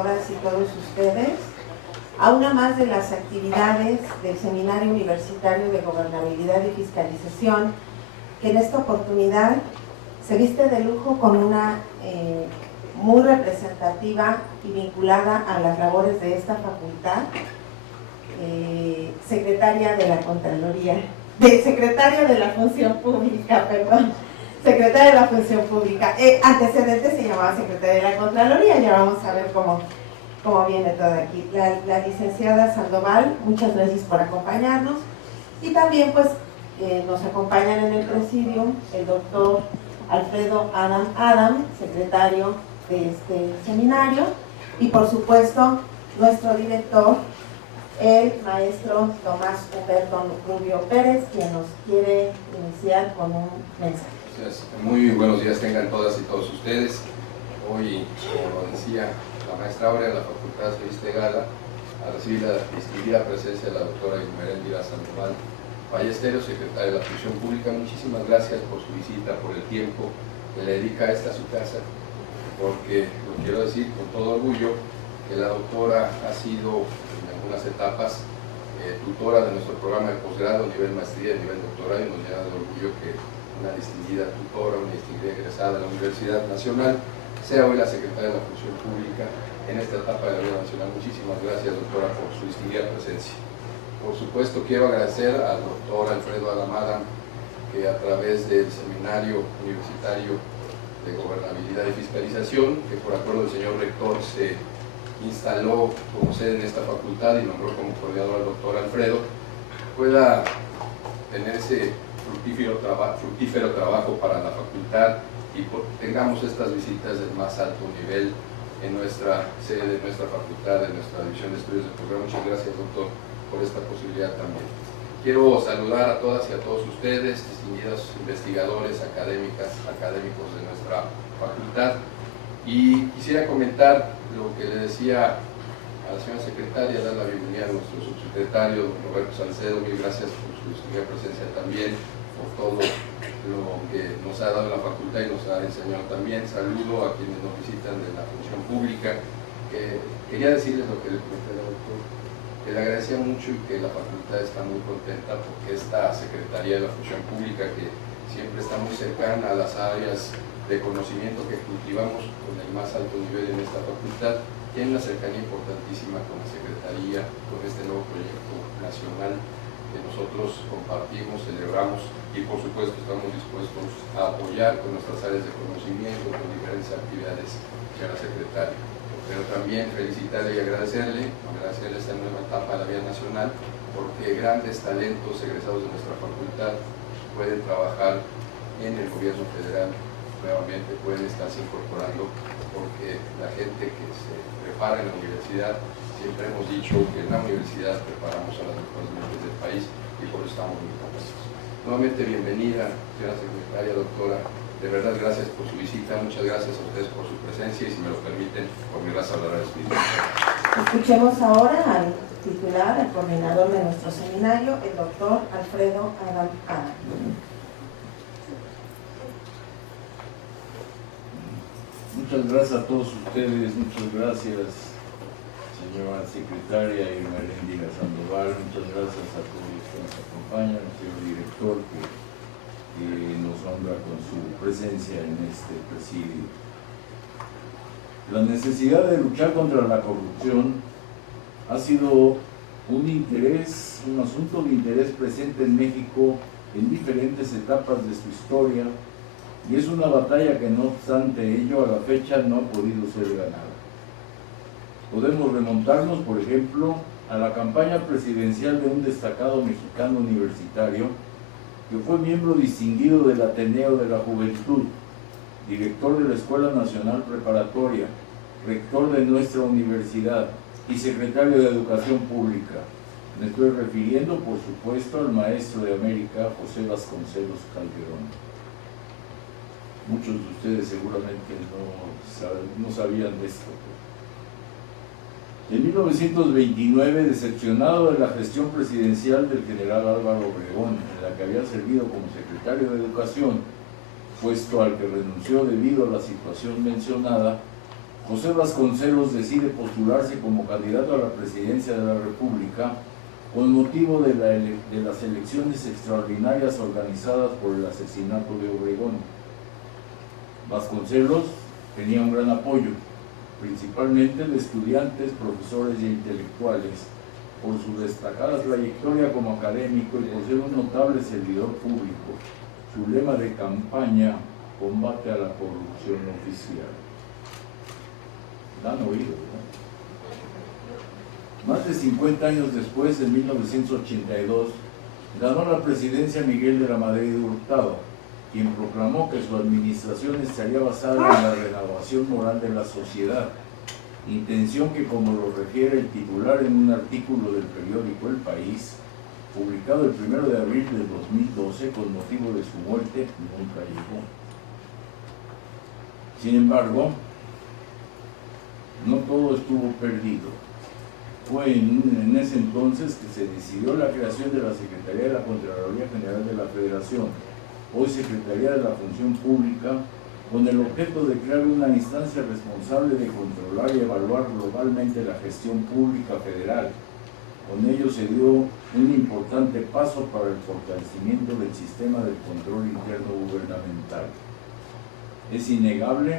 todas y todos ustedes a una más de las actividades del Seminario Universitario de Gobernabilidad y Fiscalización, que en esta oportunidad se viste de lujo con una muy representativa y vinculada a las labores de esta facultad, secretaria de la Contraloría, secretario de la Función Pública, perdón, secretaria de la Función Pública. Antecedentes se llamaba secretaria de la Contraloría, ya vamos a ver cómo viene todo aquí. La licenciada Sandoval, muchas gracias por acompañarnos. Y también pues nos acompañan en el presidium el doctor Alfredo Adam, secretario de este seminario, y por supuesto nuestro director, el maestro Tomás Humberto Rubio Pérez, quien nos quiere iniciar con un mensaje. Muy buenos días tengan todas y todos ustedes. Hoy, como decía la maestra Aurea, la facultad se viste gala a recibir la distinguida presencia de la doctora Guimerendira Sandoval Ballesteros, secretaria de la Función Pública. Muchísimas gracias por su visita, por el tiempo que le dedica a esta su casa, porque lo quiero decir con todo orgullo que la doctora ha sido en algunas etapas tutora de nuestro programa de posgrado, nivel maestría y nivel doctorado, y nos llena de orgullo que una distinguida tutora, una distinguida egresada de la Universidad Nacional sea hoy la secretaria de la Función Pública en esta etapa de la vida nacional. Muchísimas gracias, doctora, por su distinguida presencia. Por supuesto, quiero agradecer al doctor Alfredo Adam, que a través del Seminario Universitario de Gobernabilidad y Fiscalización, que por acuerdo del señor rector se instaló como sede en esta facultad y nombró como coordinador al doctor Alfredo, pueda tener ese fructífero trabajo para la facultad y tengamos estas visitas del más alto nivel en nuestra sede, en nuestra facultad, en nuestra división de estudios de posgrado. Muchas gracias, doctor, por esta posibilidad también. Quiero saludar a todas y a todos ustedes, distinguidos investigadores, académicos de nuestra facultad, y quisiera comentar lo que le decía a la señora secretaria, dar la bienvenida a nuestro subsecretario, don Roberto Salcedo. Mil gracias por su distinguida presencia también, por todo lo que nos ha dado la facultad y nos ha enseñado también. Saludo a quienes nos visitan de la Función Pública. Quería decirles lo que le comenté al doctor, que le agradecía mucho y que la facultad está muy contenta porque esta Secretaría de la Función Pública, que siempre está muy cercana a las áreas de conocimiento que cultivamos con el más alto nivel en esta facultad, tiene una cercanía importantísima con la Secretaría, con este nuevo proyecto nacional que nosotros compartimos, celebramos y por supuesto estamos dispuestos a apoyar con nuestras áreas de conocimiento, con diferentes actividades que a la secretaria. Pero también felicitarle y agradecerle esta nueva etapa de la vida nacional, porque grandes talentos egresados de nuestra facultad pueden trabajar en el gobierno federal, nuevamente pueden estarse incorporando, porque la gente que se prepara en la universidad, siempre hemos dicho que en la universidad preparamos a las mejores mentes del país y por eso estamos muy contentos. Nuevamente bienvenida, señora secretaria, doctora. De verdad, gracias por su visita, muchas gracias a ustedes por su presencia y si me lo permiten, por mi raza hablará de espíritu. Escuchemos ahora al titular, al coordinador de nuestro seminario, el doctor Alfredo Adam. Muchas gracias a todos ustedes, muchas gracias señora secretaria Guimerendira Sandoval, muchas gracias a todos los que nos acompañan, al señor director que nos honra con su presencia en este presidio. La necesidad de luchar contra la corrupción ha sido un asunto de interés presente en México en diferentes etapas de su historia y es una batalla que no obstante ello a la fecha no ha podido ser ganada. Podemos remontarnos, por ejemplo, a la campaña presidencial de un destacado mexicano universitario que fue miembro distinguido del Ateneo de la Juventud, director de la Escuela Nacional Preparatoria, rector de nuestra universidad y secretario de Educación Pública. Me estoy refiriendo, por supuesto, al maestro de América, José Vasconcelos Calderón. Muchos de ustedes seguramente no sabían de esto. En 1929, decepcionado de la gestión presidencial del general Álvaro Obregón, en la que había servido como secretario de Educación, puesto al que renunció debido a la situación mencionada, José Vasconcelos decide postularse como candidato a la presidencia de la República con motivo de las elecciones extraordinarias organizadas por el asesinato de Obregón. Vasconcelos tenía un gran apoyo, principalmente de estudiantes, profesores e intelectuales, por su destacada trayectoria como académico y por ser un notable servidor público. Su lema de campaña: combate a la corrupción oficial. Dan oído, ¿no? Más de 50 años después, en 1982, ganó la presidencia Miguel de la Madrid Hurtado, quien proclamó que su administración estaría basada en la renovación moral de la sociedad, intención que, como lo refiere el titular en un artículo del periódico El País, publicado el 1 de abril del 2012 con motivo de su muerte, nunca llegó. Sin embargo, no todo estuvo perdido. Fue en ese entonces que se decidió la creación de la Secretaría de la Contraloría General de la Federación, hoy Secretaría de la Función Pública, con el objeto de crear una instancia responsable de controlar y evaluar globalmente la gestión pública federal. Con ello se dio un importante paso para el fortalecimiento del sistema del control interno gubernamental. Es innegable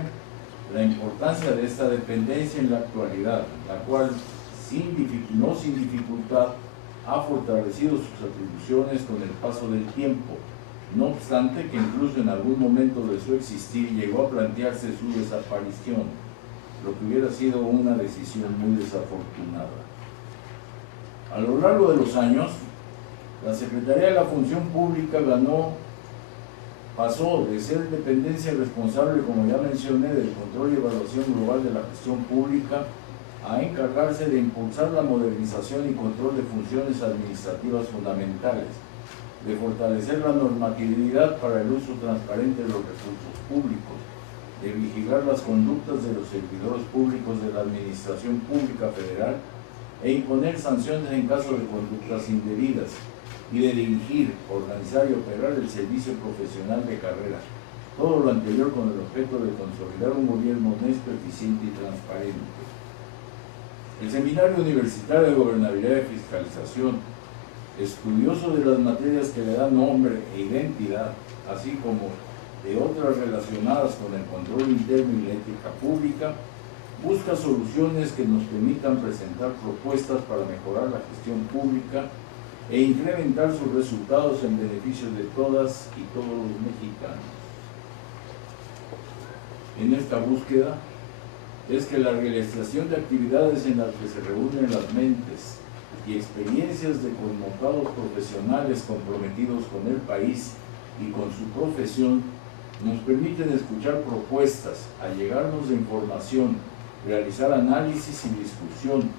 la importancia de esta dependencia en la actualidad, la cual, no sin dificultad, ha fortalecido sus atribuciones con el paso del tiempo, no obstante que incluso en algún momento de su existir llegó a plantearse su desaparición, lo que hubiera sido una decisión muy desafortunada. A lo largo de los años, la Secretaría de la Función Pública pasó de ser dependencia responsable, como ya mencioné, del control y evaluación global de la gestión pública, a encargarse de impulsar la modernización y control de funciones administrativas fundamentales, de fortalecer la normatividad para el uso transparente de los recursos públicos, de vigilar las conductas de los servidores públicos de la Administración Pública Federal e imponer sanciones en caso de conductas indebidas, y de dirigir, organizar y operar el servicio profesional de carrera. Todo lo anterior con el objeto de consolidar un gobierno honesto, eficiente y transparente. El Seminario Universitario de Gobernabilidad y Fiscalización, estudioso de las materias que le dan nombre e identidad, así como de otras relacionadas con el control interno y la ética pública, busca soluciones que nos permitan presentar propuestas para mejorar la gestión pública e incrementar sus resultados en beneficio de todas y todos los mexicanos. En esta búsqueda es que la realización de actividades en las que se reúnen las mentes y experiencias de connotados profesionales comprometidos con el país y con su profesión nos permiten escuchar propuestas, allegarnos de información, realizar análisis y discusión,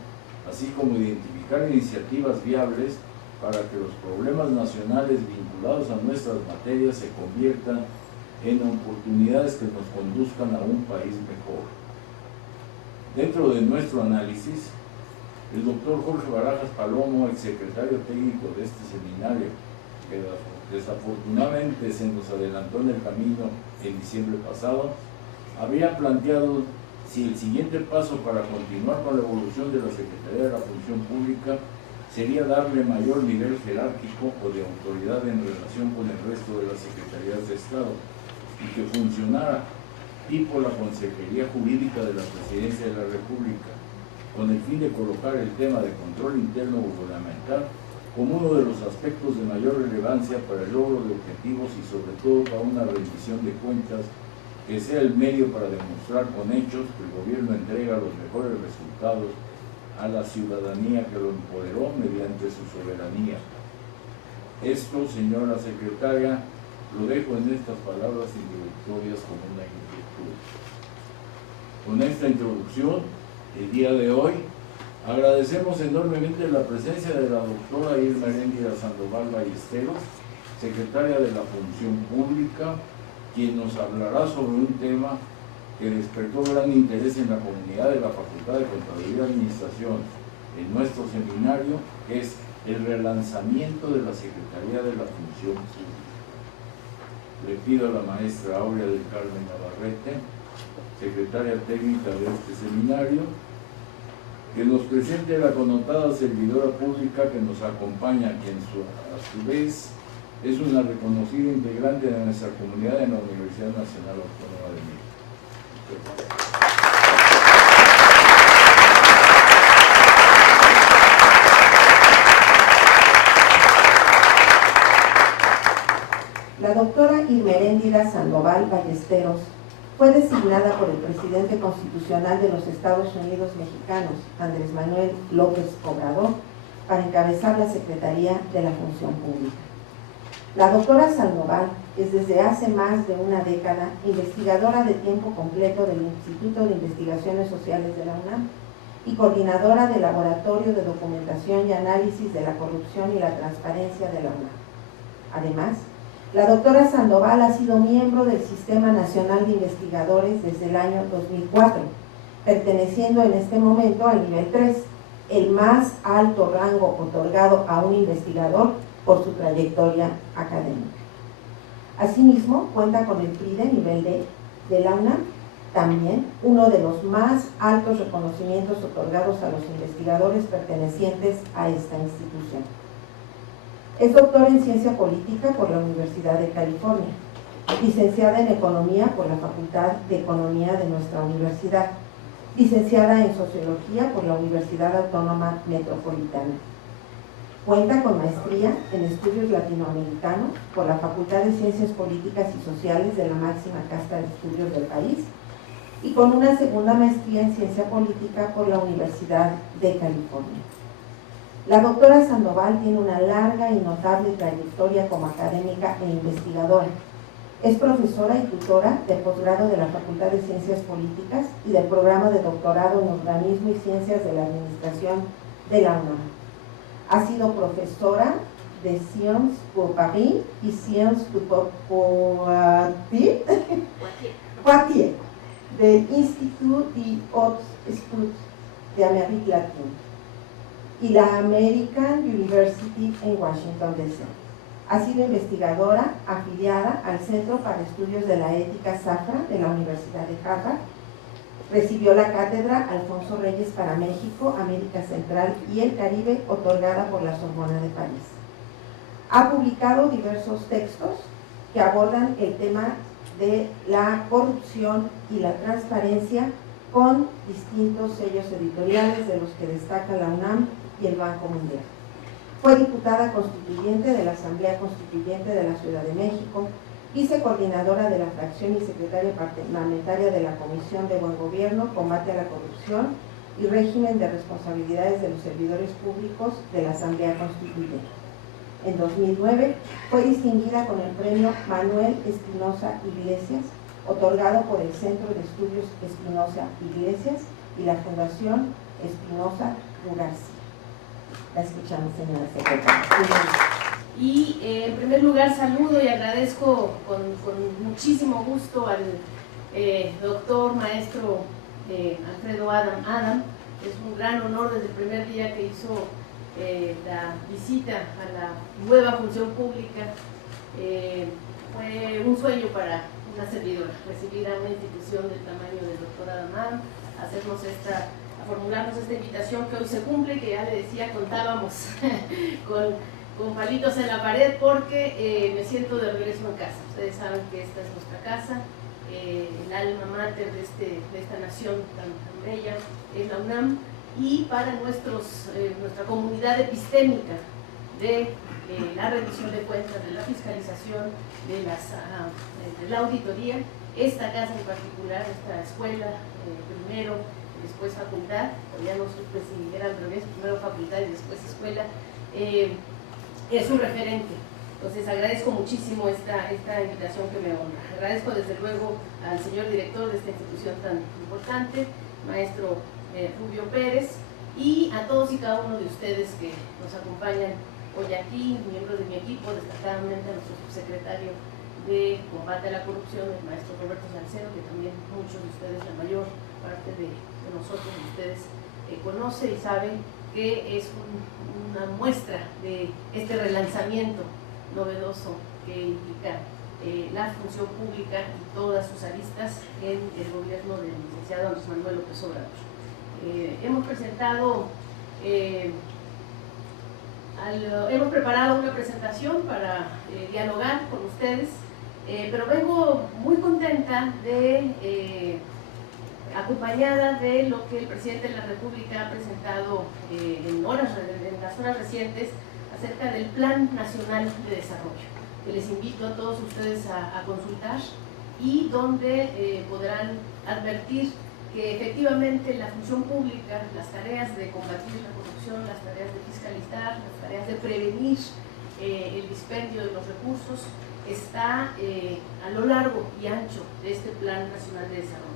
así como identificar iniciativas viables para que los problemas nacionales vinculados a nuestras materias se conviertan en oportunidades que nos conduzcan a un país mejor. Dentro de nuestro análisis, el doctor Jorge Barajas Palomo, exsecretario técnico de este seminario, que desafortunadamente se nos adelantó en el camino en diciembre pasado, había planteado si el siguiente paso para continuar con la evolución de la Secretaría de la Función Pública sería darle mayor nivel jerárquico o de autoridad en relación con el resto de las secretarías de Estado y que funcionara tipo la Consejería Jurídica de la Presidencia de la República, con el fin de colocar el tema de control interno gubernamental como uno de los aspectos de mayor relevancia para el logro de objetivos y sobre todo para una rendición de cuentas que sea el medio para demostrar con hechos que el gobierno entrega los mejores resultados a la ciudadanía que lo empoderó mediante su soberanía. Esto, señora secretaria, lo dejo en estas palabras introductorias como una inquietud. Con esta introducción, el día de hoy, agradecemos enormemente la presencia de la doctora Irma Heréndira Sandoval Ballesteros, secretaria de la Función Pública, quien nos hablará sobre un tema que despertó gran interés en la comunidad de la Facultad de Contaduría y Administración en nuestro seminario, que es el relanzamiento de la Secretaría de la Función Pública. Le pido a la maestra Aurea del Carmen Navarrete secretaria técnica de este seminario, que nos presente la connotada servidora pública que nos acompaña, quien a su vez es una reconocida integrante de nuestra comunidad en la Universidad Nacional Autónoma de México. La doctora Irmeréndira Sandoval Ballesteros fue designada por el presidente constitucional de los Estados Unidos mexicanos, Andrés Manuel López Obrador, para encabezar la Secretaría de la Función Pública. La doctora Sandoval es desde hace más de una década investigadora de tiempo completo del Instituto de Investigaciones Sociales de la UNAM y coordinadora del Laboratorio de Documentación y Análisis de la Corrupción y la Transparencia de la UNAM. Además, la doctora Sandoval ha sido miembro del Sistema Nacional de Investigadores desde el año 2004, perteneciendo en este momento al nivel 3, el más alto rango otorgado a un investigador por su trayectoria académica. Asimismo, cuenta con el PRI de nivel D de la UNAM, también uno de los más altos reconocimientos otorgados a los investigadores pertenecientes a esta institución. Es doctora en Ciencia Política por la Universidad de California, licenciada en Economía por la Facultad de Economía de nuestra universidad, licenciada en Sociología por la Universidad Autónoma Metropolitana. Cuenta con maestría en Estudios Latinoamericanos por la Facultad de Ciencias Políticas y Sociales de la máxima casta de estudios del país y con una segunda maestría en Ciencia Política por la Universidad de California. La doctora Sandoval tiene una larga y notable trayectoria como académica e investigadora. Es profesora y tutora del posgrado de la Facultad de Ciencias Políticas y del programa de doctorado en Urbanismo y Ciencias de la Administración de la UNAM. Ha sido profesora de Sciences Po Paris y Sciences Po Poitiers del Institut des Hautes Études de Amérique Latina y la American University en Washington, D.C. Ha sido investigadora afiliada al Centro para Estudios de la Ética Zafra de la Universidad de Harvard. Recibió la cátedra Alfonso Reyes para México, América Central y el Caribe, otorgada por la Sorbona de París. Ha publicado diversos textos que abordan el tema de la corrupción y la transparencia con distintos sellos editoriales, de los que destaca la UNAM y el Banco Mundial. Fue diputada constituyente de la Asamblea Constituyente de la Ciudad de México, vicecoordinadora de la fracción y secretaria parlamentaria de la Comisión de Buen Gobierno, Combate a la Corrupción y Régimen de Responsabilidades de los Servidores Públicos de la Asamblea Constituyente. En 2009 fue distinguida con el premio Manuel Espinosa Iglesias, otorgado por el Centro de Estudios Espinosa Iglesias y la Fundación Espinosa García. La escuchamos, señora secretaria. Y en primer lugar saludo y agradezco con muchísimo gusto al doctor maestro Alfredo Adam. Es un gran honor desde el primer día que hizo la visita a la nueva función pública. Fue un sueño para una servidora recibir a una institución del tamaño del doctor Adam, formularnos esta invitación que hoy se cumple, que ya le decía, contábamos con palitos en la pared porque me siento de regreso en casa. Ustedes saben que esta es nuestra casa, el alma mater de esta nación tan bella es la UNAM, y para nuestra comunidad epistémica de la rendición de cuentas, de la fiscalización, de la auditoría, esta casa en particular, esta escuela, primero, después facultad, o ya no supe si era al revés, primero facultad y después escuela, es un referente. Entonces agradezco muchísimo esta invitación que me honra. Agradezco desde luego al señor director de esta institución tan importante, maestro Rubio Pérez, y a todos y cada uno de ustedes que nos acompañan hoy aquí, miembros de mi equipo, destacadamente a nuestro subsecretario de Combate a la Corrupción, el maestro Roberto Salcedo, que también muchos de ustedes, la mayor parte de nosotros, de ustedes, conoce y saben que es una muestra de este relanzamiento novedoso que implica la función pública y todas sus aristas en el gobierno del licenciado Andrés Manuel López Obrador. Hemos preparado una presentación para dialogar con ustedes, pero vengo muy contenta de acompañada de lo que el presidente de la República ha presentado en las horas recientes acerca del Plan Nacional de Desarrollo, que les invito a todos ustedes a consultar y donde podrán advertir que efectivamente la función pública, las tareas de combatir la corrupción, las tareas de fiscalizar, las tareas de prevenir el dispendio de los recursos, está a lo largo y ancho de este Plan Nacional de Desarrollo.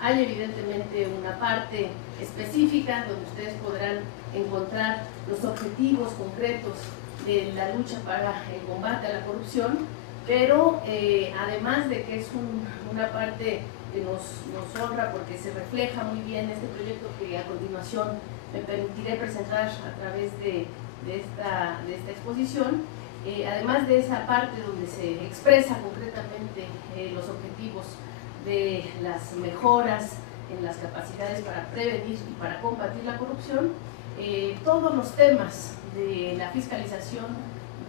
Hay evidentemente una parte específica donde ustedes podrán encontrar los objetivos concretos de la lucha para el combate a la corrupción, pero además de que es una parte que nos honra porque se refleja muy bien este proyecto que a continuación me permitiré presentar a través de esta exposición, además de esa parte donde se expresa concretamente los objetivos de las mejoras en las capacidades para prevenir y para combatir la corrupción, todos los temas de la fiscalización,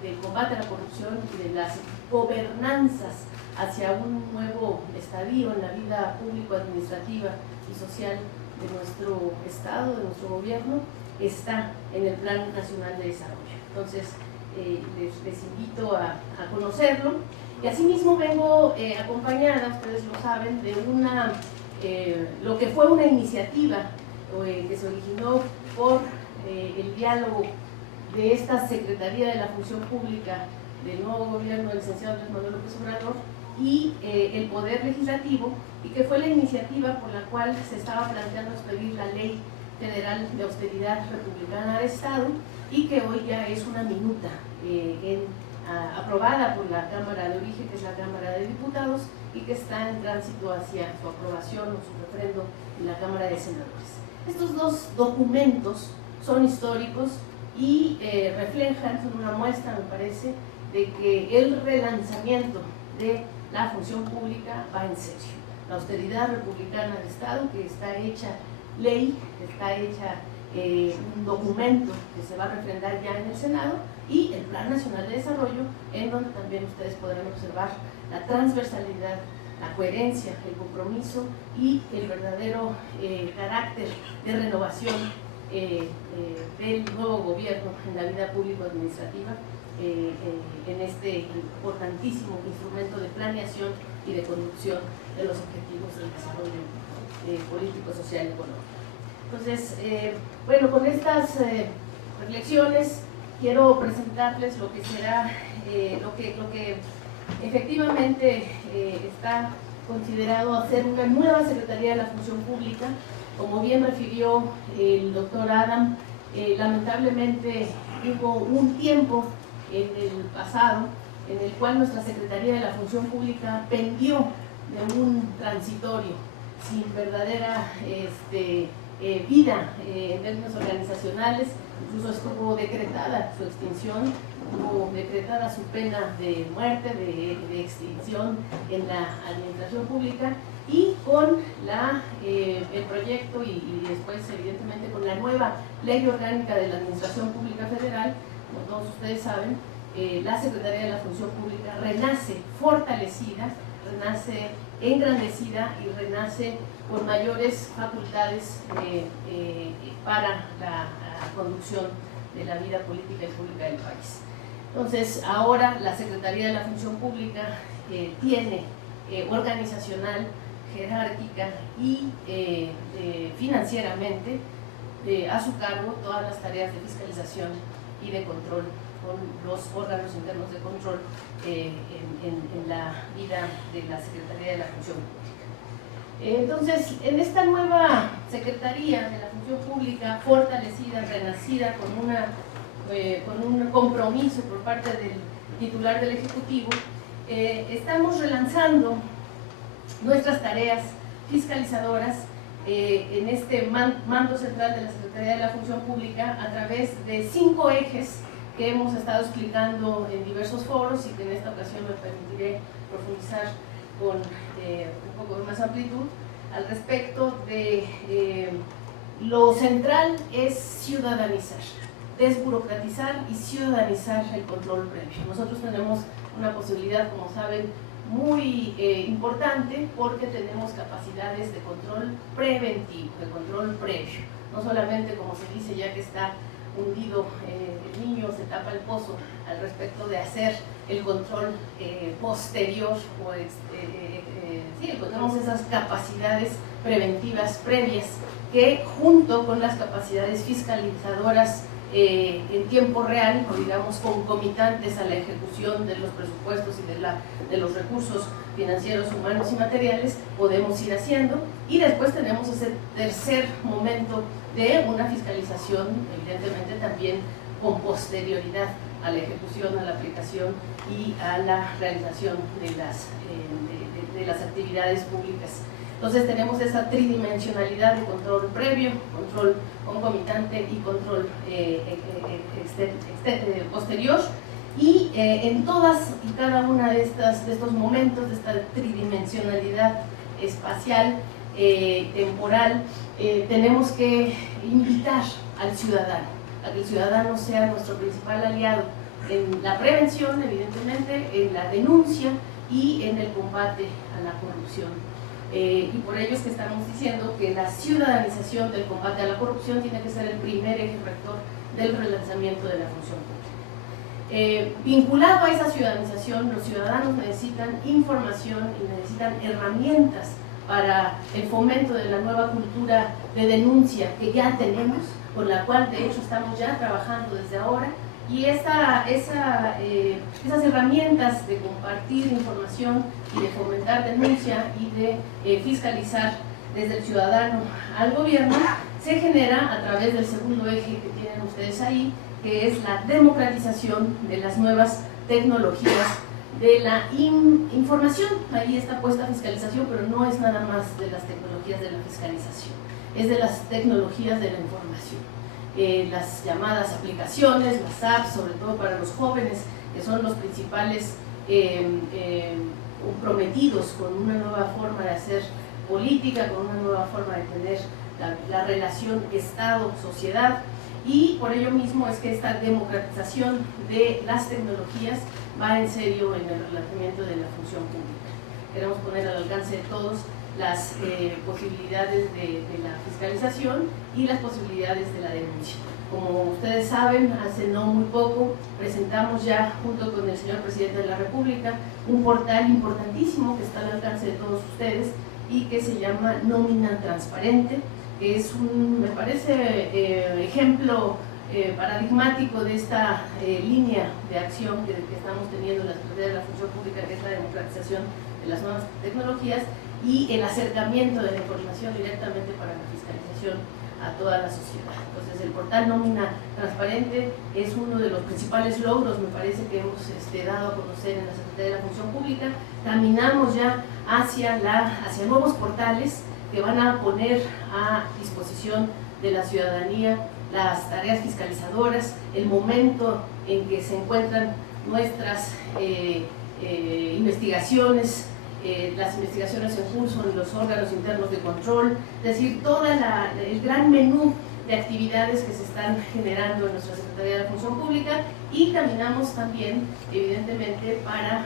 del combate a la corrupción y de las gobernanzas hacia un nuevo estadio en la vida público-administrativa y social de nuestro Estado, de nuestro gobierno, está en el Plan Nacional de Desarrollo. Entonces, les invito a conocerlo. Y asimismo vengo acompañada, ustedes lo saben, de lo que fue una iniciativa que se originó por el diálogo de esta Secretaría de la Función Pública del nuevo gobierno del licenciado Andrés Manuel López Obrador y el Poder Legislativo, y que fue la iniciativa por la cual se estaba planteando expedir la Ley Federal de Austeridad Republicana del Estado, y que hoy ya es una minuta aprobada por la Cámara de Origen, que es la Cámara de Diputados, y que está en tránsito hacia su aprobación o su refrendo en la Cámara de Senadores. Estos dos documentos son históricos y reflejan, son una muestra, me parece, de que el relanzamiento de la función pública va en serio. La austeridad republicana del Estado, que está hecha ley, que está hecha un documento que se va a refrendar ya en el Senado, y el Plan Nacional de Desarrollo, en donde también ustedes podrán observar la transversalidad, la coherencia, el compromiso y el verdadero carácter de renovación del nuevo gobierno en la vida público-administrativa, en este importantísimo instrumento de planeación y de conducción de los objetivos del desarrollo político, social y económico. Entonces, bueno, con estas reflexiones quiero presentarles lo que será, lo que efectivamente está considerado hacer una nueva Secretaría de la Función Pública. Como bien refirió el doctor Adam, lamentablemente hubo un tiempo en el pasado en el cual nuestra Secretaría de la Función Pública pendió de un transitorio sin verdadera vida en términos organizacionales. Incluso estuvo decretada su extinción, estuvo decretada su pena de muerte, de extinción en la administración pública, y con el proyecto y después evidentemente con la nueva Ley Orgánica de la Administración Pública Federal, como todos ustedes saben, la Secretaría de la Función Pública renace fortalecida, renace engrandecida y renace con mayores facultades para la conducción de la vida política y pública del país. Entonces, ahora la Secretaría de la Función Pública tiene organizacional, jerárquica y financieramente a su cargo todas las tareas de fiscalización y de control con los órganos internos de control en la vida de la Secretaría de la Función Pública. Entonces, en esta nueva Secretaría de la Función Pública, fortalecida, renacida, con un compromiso por parte del titular del Ejecutivo, estamos relanzando nuestras tareas fiscalizadoras en este mando central de la Secretaría de la Función Pública a través de 5 ejes que hemos estado explicando en diversos foros y que en esta ocasión me permitiré profundizar con un poco más amplitud al respecto de lo central es ciudadanizar, desburocratizar y ciudadanizar el control previo. Nosotros tenemos una posibilidad, como saben, muy importante porque tenemos capacidades de control preventivo, de control previo. No solamente, como se dice, ya que está hundido el niño, se tapa el pozo, al respecto de hacer el control posterior, o sí, tenemos esas capacidades preventivas previas que junto con las capacidades fiscalizadoras en tiempo real, o digamos concomitantes a la ejecución de los presupuestos y de los recursos financieros, humanos y materiales, podemos ir haciendo. Y después tenemos ese tercer momento de una fiscalización, evidentemente también con posterioridad a la ejecución, a la aplicación y a la realización de las actividades públicas. Entonces tenemos esa tridimensionalidad de control previo, control concomitante y control posterior, y en todas y cada una de estos momentos, de esta tridimensionalidad espacial, temporal, tenemos que invitar al ciudadano, a que el ciudadano sea nuestro principal aliado en la prevención, evidentemente, en la denuncia y en el combate a la corrupción. Y por ello es que estamos diciendo que la ciudadanización del combate a la corrupción tiene que ser el primer eje rector del relanzamiento de la función pública. Vinculado a esa ciudadanización, los ciudadanos necesitan información y necesitan herramientas para el fomento de la nueva cultura de denuncia que ya tenemos, con la cual de hecho estamos ya trabajando desde ahora, y esas herramientas de compartir información y de fomentar denuncia y de fiscalizar desde el ciudadano al gobierno se genera a través del segundo eje que tienen ustedes ahí, que es la democratización de las nuevas tecnologías de la información. Ahí está puesta fiscalización, pero no es nada más de las tecnologías de la fiscalización, es de las tecnologías de la información. Las llamadas aplicaciones, las apps, sobre todo para los jóvenes, que son los principales comprometidos con una nueva forma de hacer política, con una nueva forma de tener la relación Estado-sociedad, y por ello mismo es que esta democratización de las tecnologías va en serio en el relanzamiento de la función pública. Queremos poner al alcance de todos las posibilidades de la fiscalización y las posibilidades de la denuncia. Como ustedes saben, hace no muy poco presentamos ya junto con el señor Presidente de la República un portal importantísimo que está al alcance de todos ustedes y que se llama Nómina Transparente, que es un, me parece, ejemplo paradigmático de esta línea de acción que estamos teniendo en la Secretaría de la Función Pública, que es la democratización de las nuevas tecnologías y el acercamiento de la información directamente para la fiscalización a toda la sociedad. Entonces el portal Nómina Transparente es uno de los principales logros, me parece, que hemos dado a conocer en la Secretaría de la Función Pública. Caminamos ya hacia nuevos portales que van a poner a disposición de la ciudadanía las tareas fiscalizadoras, el momento en que se encuentran nuestras investigaciones, las investigaciones en curso en los órganos internos de control, es decir, todo el gran menú de actividades que se están generando en nuestra Secretaría de la Función Pública, y caminamos también, evidentemente, para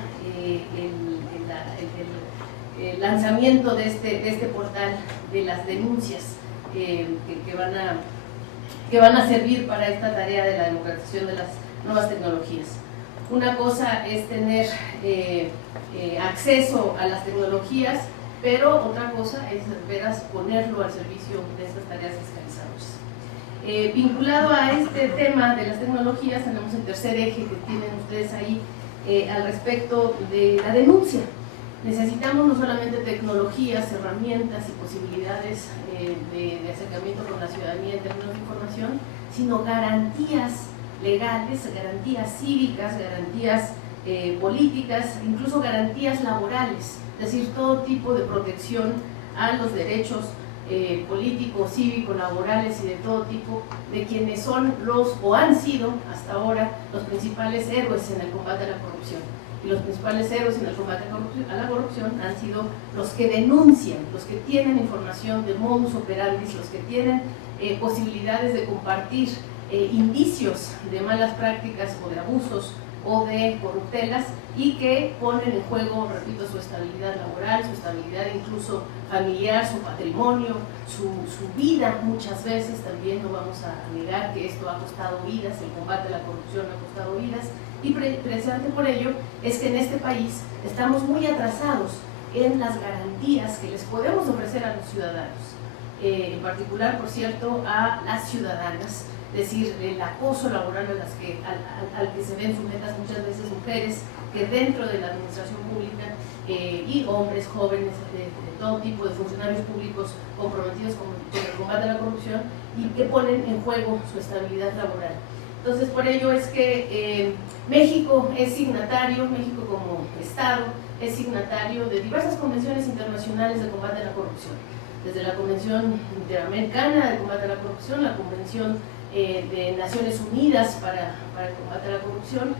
el lanzamiento de este portal de las denuncias que van a servir para esta tarea de la democratización de las nuevas tecnologías. Una cosa es tener acceso a las tecnologías, pero otra cosa es veras ponerlo al servicio de estas tareas fiscalizadoras. Vinculado a este tema de las tecnologías, tenemos el tercer eje que tienen ustedes ahí al respecto de la denuncia. Necesitamos no solamente tecnologías, herramientas y posibilidades de acercamiento con la ciudadanía en términos de información, sino garantías legales, garantías cívicas, garantías políticas, incluso garantías laborales, es decir, todo tipo de protección a los derechos políticos, cívicos, laborales y de todo tipo, de quienes son los, o han sido hasta ahora, los principales héroes en el combate a la corrupción. Y los principales héroes en el combate a la corrupción han sido los que denuncian, los que tienen información de modus operandi, los que tienen posibilidades de compartir indicios de malas prácticas o de abusos o de corruptelas, y que ponen en juego, repito, su estabilidad laboral, su estabilidad incluso familiar, su patrimonio, su vida. Muchas veces también no vamos a negar que esto ha costado vidas, el combate a la corrupción ha costado vidas, y precisamente por ello es que en este país estamos muy atrasados en las garantías que les podemos ofrecer a los ciudadanos, en particular, por cierto, a las ciudadanas. Es decir, el acoso laboral al que se ven sujetas muchas veces mujeres que dentro de la administración pública y hombres jóvenes de todo tipo de funcionarios públicos comprometidos con el combate a la corrupción y que ponen en juego su estabilidad laboral. Entonces, por ello es que México es signatario, México como Estado es signatario de diversas convenciones internacionales de combate a la corrupción, desde la Convención Interamericana de Combate a la Corrupción, la Convención de Naciones Unidas para el combate a la corrupción,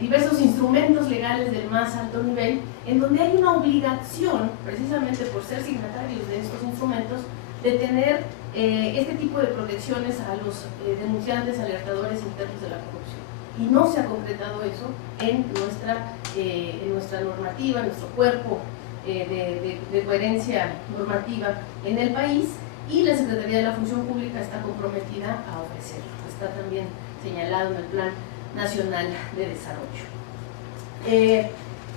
diversos instrumentos legales del más alto nivel, en donde hay una obligación, precisamente por ser signatarios de estos instrumentos, de tener este tipo de protecciones a los denunciantes, alertadores internos de la corrupción. Y no se ha concretado eso en nuestra normativa, en nuestro cuerpo de coherencia normativa en el país, y la Secretaría de la Función Pública está comprometida a ofrecerlo. Está también señalado en el Plan Nacional de Desarrollo.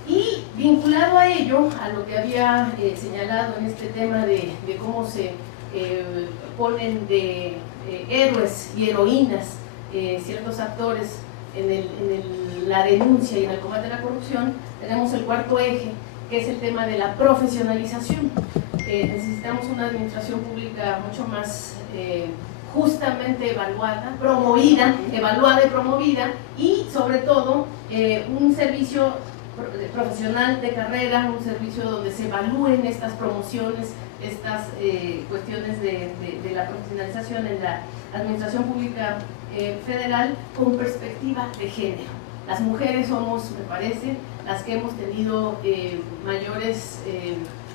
Y vinculado a ello, a lo que había señalado en este tema de cómo se ponen de héroes y heroínas ciertos actores en la denuncia y en el combate a la corrupción, tenemos el cuarto eje, que es el tema de la profesionalización. Necesitamos una administración pública mucho más justamente promovida y promovida, y sobre todo un servicio profesional de carrera, un servicio donde se evalúen estas promociones, estas cuestiones de la profesionalización en la administración pública federal con perspectiva de género. Las mujeres somos, me parece, las que hemos tenido mayores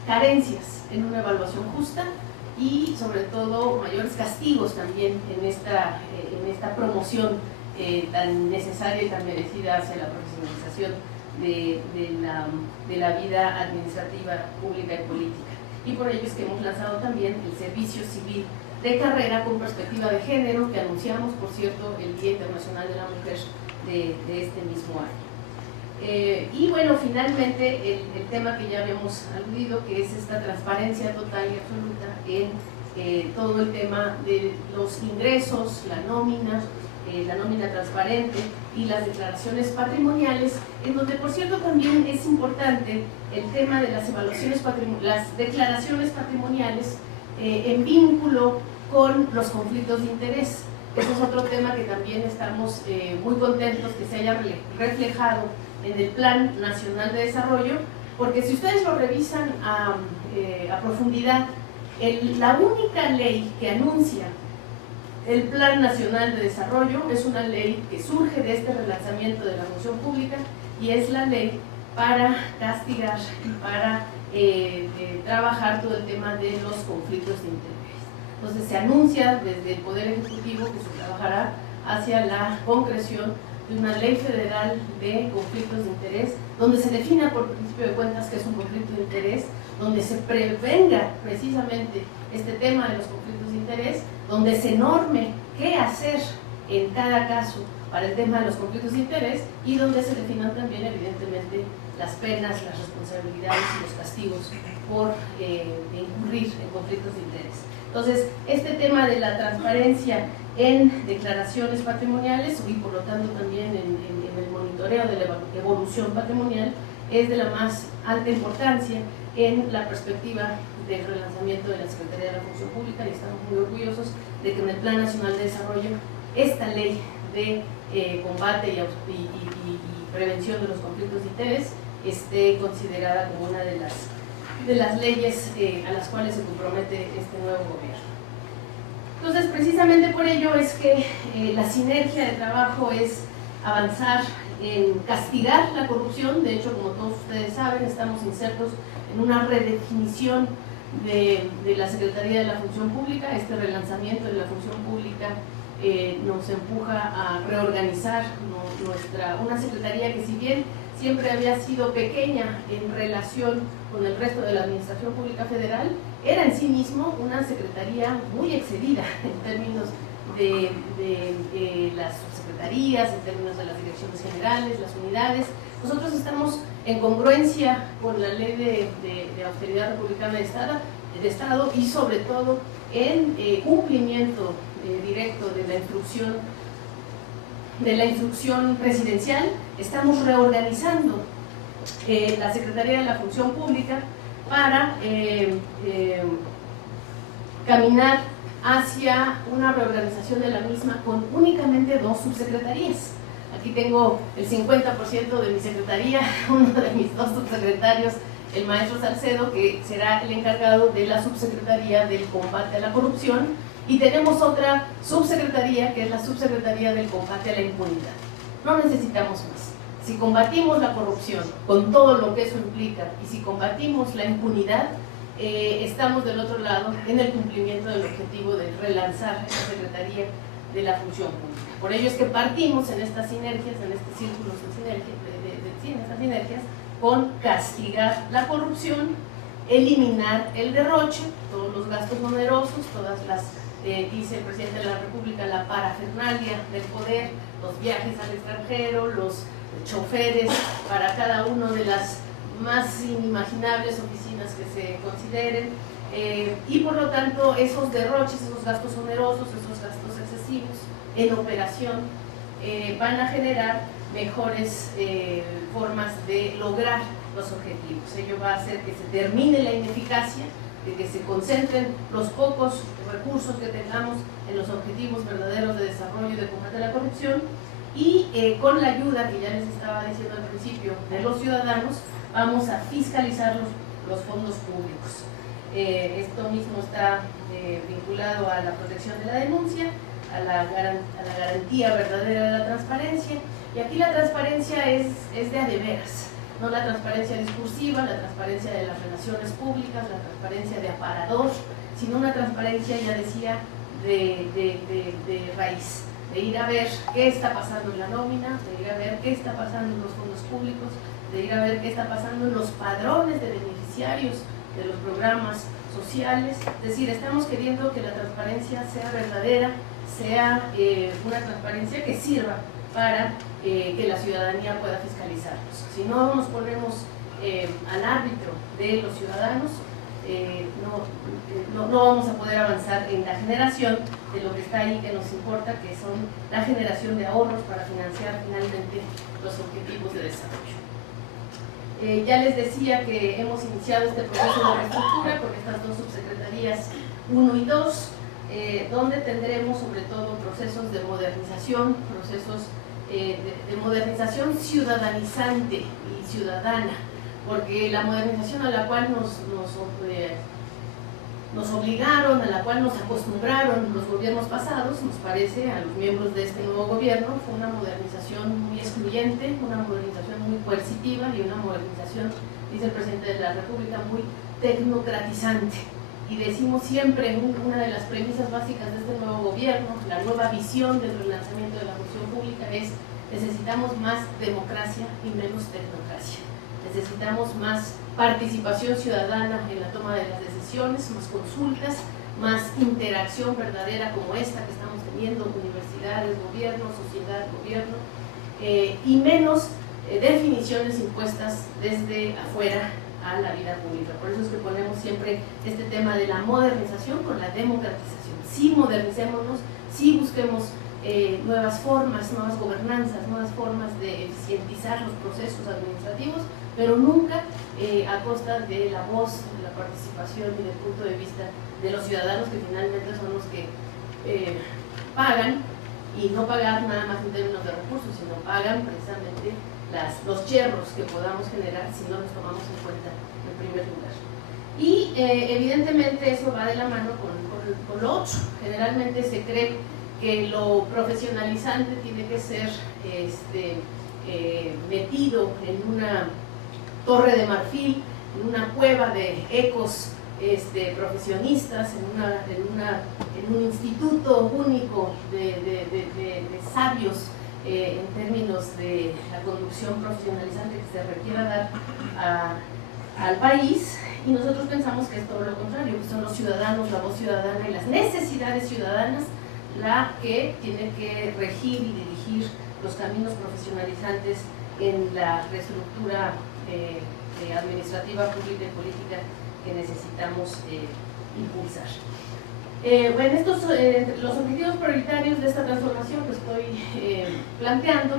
carencias en una evaluación justa, y sobre todo mayores castigos también en esta promoción tan necesaria y tan merecida hacia la profesionalización de la vida administrativa, pública y política. Y por ello es que hemos lanzado también el servicio civil de carrera con perspectiva de género, que anunciamos, por cierto, el Día Internacional de la Mujer de este mismo año. Y bueno, finalmente el tema que ya habíamos aludido, que es esta transparencia total y absoluta en todo el tema de los ingresos, la nómina transparente y las declaraciones patrimoniales, en donde por cierto también es importante el tema de las las declaraciones patrimoniales en vínculo con los conflictos de interés. Ese es otro tema que también estamos muy contentos que se haya reflejado en el Plan Nacional de Desarrollo, porque si ustedes lo revisan a profundidad, la única ley que anuncia el Plan Nacional de Desarrollo es una ley que surge de este relanzamiento de la función pública, y es la ley para castigar y para trabajar todo el tema de los conflictos de interés. Entonces se anuncia desde el Poder Ejecutivo que se trabajará hacia la concreción de una ley federal de conflictos de interés, donde se defina por principio de cuentas qué es un conflicto de interés, donde se prevenga precisamente este tema de los conflictos de interés, donde se norme qué hacer en cada caso para el tema de los conflictos de interés, y donde se definan también evidentemente las penas, las responsabilidades y los castigos por incurrir en conflictos de interés. Entonces, este tema de la transparencia en declaraciones patrimoniales, y por lo tanto también en el monitoreo de la evolución patrimonial, es de la más alta importancia en la perspectiva del relanzamiento de la Secretaría de la Función Pública, y estamos muy orgullosos de que en el Plan Nacional de Desarrollo esta ley de combate y prevención de los conflictos de interés esté considerada como una de las de las leyes a las cuales se compromete este nuevo gobierno. Entonces, precisamente por ello es que la sinergia de trabajo es avanzar en castigar la corrupción. De hecho, como todos ustedes saben, estamos insertos en una redefinición de la Secretaría de la Función Pública. Este relanzamiento de la función pública nos empuja a reorganizar una secretaría que, si bien siempre había sido pequeña en relación con el resto de la Administración Pública Federal, era en sí mismo una secretaría muy excedida en términos de las subsecretarías, en términos de las direcciones generales, las unidades. Nosotros estamos en congruencia con la ley de austeridad republicana de Estado y sobre todo en cumplimiento directo de la instrucción presidencial. Estamos reorganizando la Secretaría de la Función Pública para caminar hacia una reorganización de la misma con únicamente 2 subsecretarías. Aquí tengo el 50% de mi secretaría, uno de mis 2 subsecretarios, el maestro Salcedo, que será el encargado de la subsecretaría del combate a la corrupción, y tenemos otra subsecretaría que es la subsecretaría del combate a la impunidad. No necesitamos más. Si combatimos la corrupción con todo lo que eso implica y si combatimos la impunidad, estamos del otro lado en el cumplimiento del objetivo de relanzar esa Secretaría de la Función Pública. Por ello es que partimos en estas sinergias, en estos círculos de sinergia, en estas sinergias, con castigar la corrupción, eliminar el derroche, todos los gastos onerosos, todas las, dice el presidente de la República, la parafernalia del poder, los viajes al extranjero, los choferes para cada una de las más inimaginables oficinas que se consideren, y por lo tanto esos derroches, esos gastos onerosos, esos gastos excesivos en operación van a generar mejores formas de lograr los objetivos. Ello va a hacer que se termine la ineficacia, de que se concentren los pocos recursos que tengamos en los objetivos verdaderos de desarrollo y de combate a la corrupción, y con la ayuda que ya les estaba diciendo al principio de los ciudadanos, vamos a fiscalizar los fondos públicos. Esto mismo está vinculado a la protección de la denuncia, a la garantía verdadera de la transparencia, y aquí la transparencia es de a de veras, no la transparencia discursiva, la transparencia de las relaciones públicas, la transparencia de aparador, sino una transparencia, ya decía, de raíz, de ir a ver qué está pasando en la nómina, de ir a ver qué está pasando en los fondos públicos, de ir a ver qué está pasando en los padrones de beneficiarios de los programas sociales. Es decir, estamos queriendo que la transparencia sea verdadera, sea una transparencia que sirva para que la ciudadanía pueda fiscalizarnos. Si no nos ponemos al árbitro de los ciudadanos, no vamos a poder avanzar en la generación de lo que está ahí que nos importa, que son la generación de ahorros para financiar finalmente los objetivos de desarrollo. Ya les decía que hemos iniciado este proceso de reestructura con estas 2 subsecretarías 1 y 2, donde tendremos sobre todo procesos de modernización, procesos de modernización ciudadanizante y ciudadana, porque la modernización a la cual nos obligaron, a la cual nos acostumbraron los gobiernos pasados, nos parece, a los miembros de este nuevo gobierno, fue una modernización muy excluyente, una modernización muy coercitiva y una modernización, dice el presidente de la República, muy tecnocratizante. Y decimos siempre, una de las premisas básicas de este nuevo gobierno, la nueva visión del relanzamiento de la función pública es: necesitamos más democracia y menos tecnocracia. Necesitamos más participación ciudadana en la toma de las decisiones, más consultas, más interacción verdadera como esta que estamos teniendo, universidades, gobierno, sociedad, gobierno, y menos definiciones impuestas desde afuera a la vida pública. Por eso es que ponemos siempre este tema de la modernización con la democratización. Sí modernicémonos, sí busquemos nuevas formas, nuevas gobernanzas, nuevas formas de eficientizar los procesos administrativos, pero nunca a costa de la voz, de la participación y del punto de vista de los ciudadanos, que finalmente son los que pagan, y no pagar nada más en términos de recursos, sino pagan precisamente los yerros que podamos generar si no los tomamos en cuenta en primer lugar. Y evidentemente eso va de la mano con lo otro. Generalmente se cree que lo profesionalizante tiene que ser metido en una torre de marfil, en una cueva de ecos profesionistas, en un instituto único de sabios en términos de la conducción profesionalizante que se requiera dar al país, y nosotros pensamos que es todo lo contrario, que son los ciudadanos, la voz ciudadana y las necesidades ciudadanas la que tiene que regir y dirigir los caminos profesionalizantes en la reestructura administrativa, pública y política que necesitamos impulsar. Bueno, los objetivos prioritarios de esta transformación que estoy planteando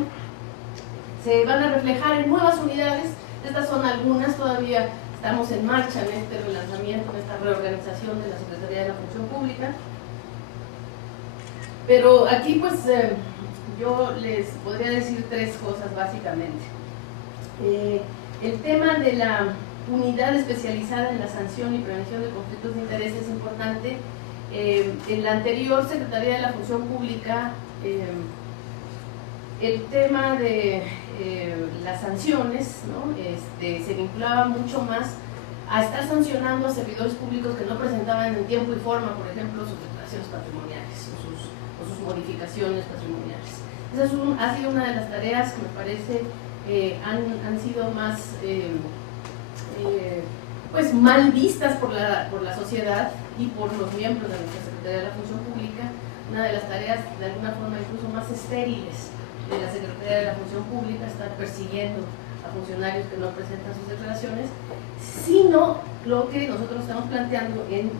se van a reflejar en nuevas unidades. Estas son algunas, todavía estamos en marcha en este relanzamiento, en esta reorganización de la Secretaría de la Función Pública. Pero aquí pues yo les podría decir tres cosas básicamente. El tema de la unidad especializada en la sanción y prevención de conflictos de interés es importante. En la anterior Secretaría de la Función Pública, el tema de las sanciones, ¿no? Se vinculaba mucho más a estar sancionando a servidores públicos que no presentaban en tiempo y forma, por ejemplo, sus declaraciones patrimoniales o sus modificaciones patrimoniales. Esa ha sido una de las tareas que me parece han sido más pues mal vistas por la sociedad y por los miembros de nuestra Secretaría de la Función Pública. Una de las tareas de alguna forma incluso más estériles de la Secretaría de la Función Pública, estar persiguiendo a funcionarios que no presentan sus declaraciones, sino lo que nosotros estamos planteando en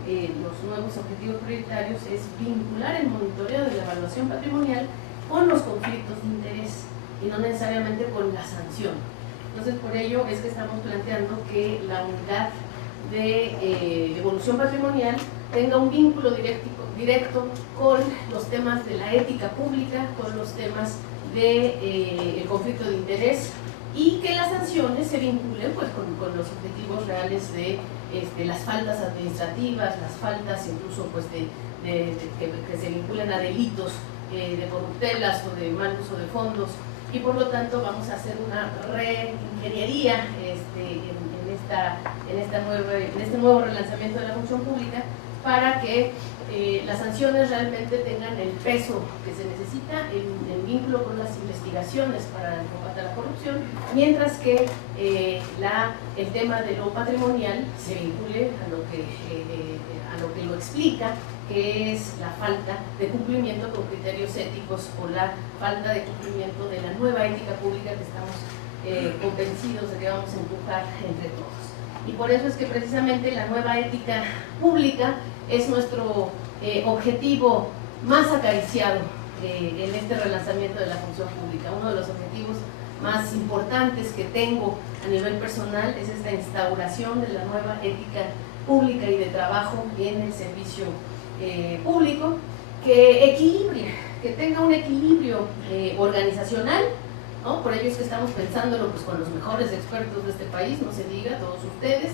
los nuevos objetivos prioritarios es vincular el monitoreo de la evaluación patrimonial con los conflictos de interés y no necesariamente con la sanción. Entonces, por ello es que estamos planteando que la unidad de evolución patrimonial tenga un vínculo directo con los temas de la ética pública, con los temas del conflicto de interés, y que las sanciones se vinculen pues, con los objetivos reales de las faltas administrativas, las faltas incluso pues, que se vinculan a delitos de corruptelas o de mal uso de fondos. Y por lo tanto vamos a hacer una reingeniería en este nuevo relanzamiento de la función pública para que las sanciones realmente tengan el peso que se necesita en vínculo con las investigaciones para el combate a la corrupción, mientras que el tema de lo patrimonial se vincule a lo que lo explica, que es la falta de cumplimiento con criterios éticos o la falta de cumplimiento de la nueva ética pública que estamos convencidos de que vamos a empujar entre todos. Y por eso es que precisamente la nueva ética pública es nuestro objetivo más acariciado en este relanzamiento de la función pública. Uno de los objetivos más importantes que tengo a nivel personal es esta instauración de la nueva ética pública y de trabajo en el servicio público, que equilibre, que tenga un equilibrio organizacional, ¿no? Por ello es que estamos pensándolo pues, con los mejores expertos de este país, no se diga, todos ustedes.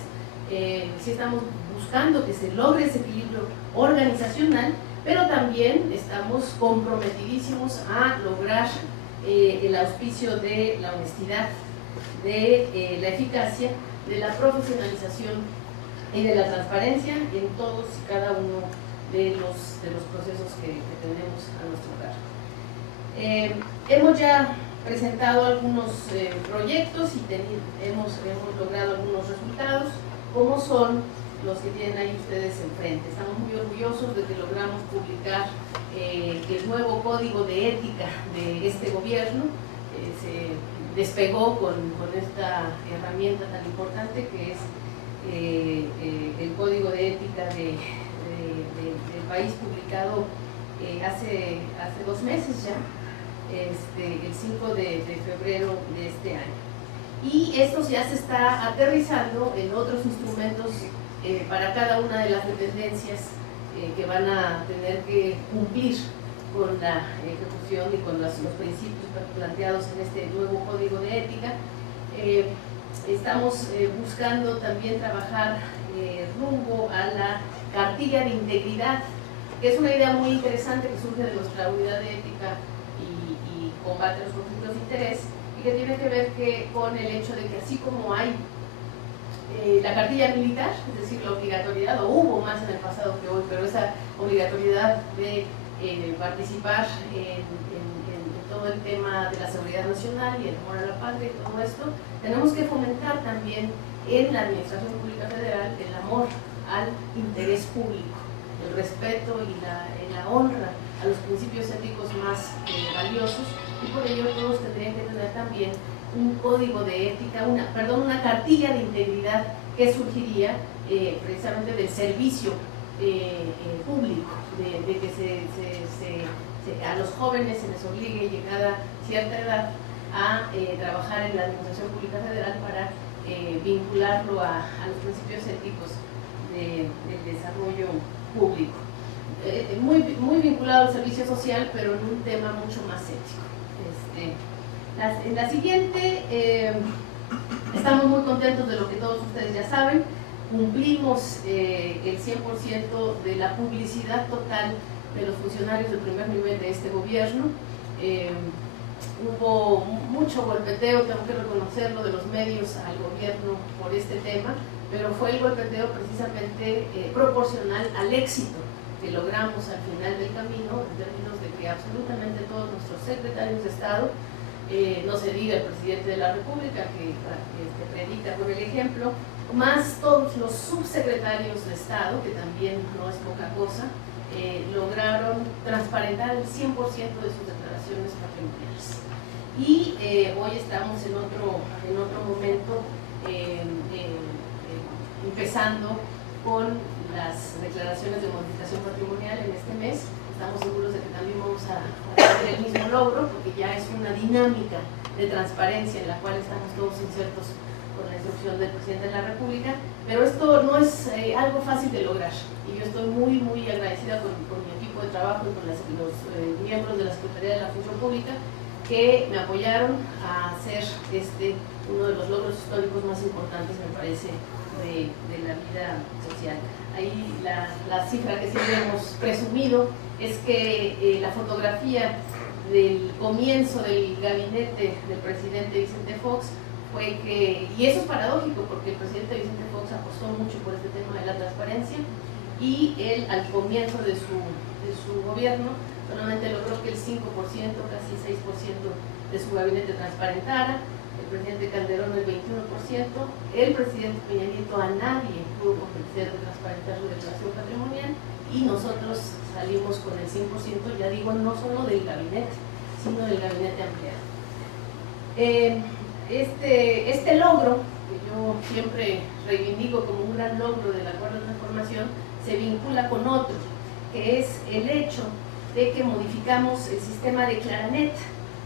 Sí estamos buscando que se logre ese equilibrio organizacional, pero también estamos comprometidísimos a lograr el auspicio de la honestidad, de la eficacia, de la profesionalización y de la transparencia en todos y cada uno de los procesos que tenemos a nuestro cargo. Hemos ya presentado algunos proyectos y hemos logrado algunos resultados, como son los que tienen ahí ustedes enfrente. Estamos muy orgullosos de que logramos publicar el nuevo código de ética de este gobierno. Se despegó con esta herramienta tan importante que es el código de ética del país, publicado hace 2 meses ya, el 5 de febrero de este año. Y esto ya se está aterrizando en otros instrumentos para cada una de las dependencias que van a tener que cumplir con la ejecución y con los principios planteados en este nuevo código de ética. Estamos buscando también trabajar rumbo a la cartilla de integridad, que es una idea muy interesante que surge de nuestra unidad de ética y combate a los conflictos de interés, y que tiene que ver con el hecho de que así como hay la cartilla militar, es decir, la obligatoriedad, o hubo más en el pasado que hoy, pero esa obligatoriedad de participar en todo el tema de la seguridad nacional y el amor a la patria y todo esto, tenemos que fomentar también en la Administración Pública Federal el amor al interés público, el respeto y la honra a los principios éticos más valiosos, y por ello todos tendrían que tener también un código de ética, una cartilla de integridad que surgiría precisamente del servicio público, de que a los jóvenes se les obligue, llegada cierta edad, a trabajar en la Administración Pública Federal para vincularlo a los principios éticos del desarrollo público. Muy vinculado al servicio social, pero en un tema mucho más ético. En la siguiente, estamos muy contentos de lo que todos ustedes ya saben. Cumplimos el 100% de la publicidad total de los funcionarios del primer nivel de este gobierno. Hubo mucho golpeteo, tengo que reconocerlo, de los medios al gobierno por este tema, pero fue el golpeteo precisamente proporcional al éxito que logramos al final del camino, en términos de que absolutamente todos nuestros secretarios de Estado, no se diga el presidente de la República, que predica con el ejemplo, más todos los subsecretarios de Estado, que también no es poca cosa, lograron transparentar el 100% de sus declaraciones patrimoniales. Y hoy estamos en otro momento, empezando con las declaraciones de modificación patrimonial en este mes. Estamos seguros de que también vamos a tener el mismo logro, porque ya es una dinámica de transparencia en la cual estamos todos insertos con la instrucción del presidente de la República, pero esto no es algo fácil de lograr, y yo estoy muy agradecida con mi equipo de trabajo y con los miembros de la Secretaría de la Función Pública, que me apoyaron a hacer uno de los logros históricos más importantes, me parece, de la vida social. Ahí la cifra que siempre hemos presumido es que la fotografía del comienzo del gabinete del presidente Vicente Fox fue que, y eso es paradójico porque el presidente Vicente Fox apostó mucho por este tema de la transparencia, y él al comienzo de su gobierno solamente logró que el 5%, casi 6% de su gabinete transparentara, el presidente Calderón el 21%, el presidente Peña Nieto a nadie pudo convencer de transparentar su declaración patrimonial, y nosotros salimos con el 100%, ya digo, no solo del gabinete, sino del gabinete ampliado. Este logro, que yo siempre reivindico como un gran logro de la Cuarta Transformación, se vincula con otro, que es el hecho de que modificamos el sistema de Claranet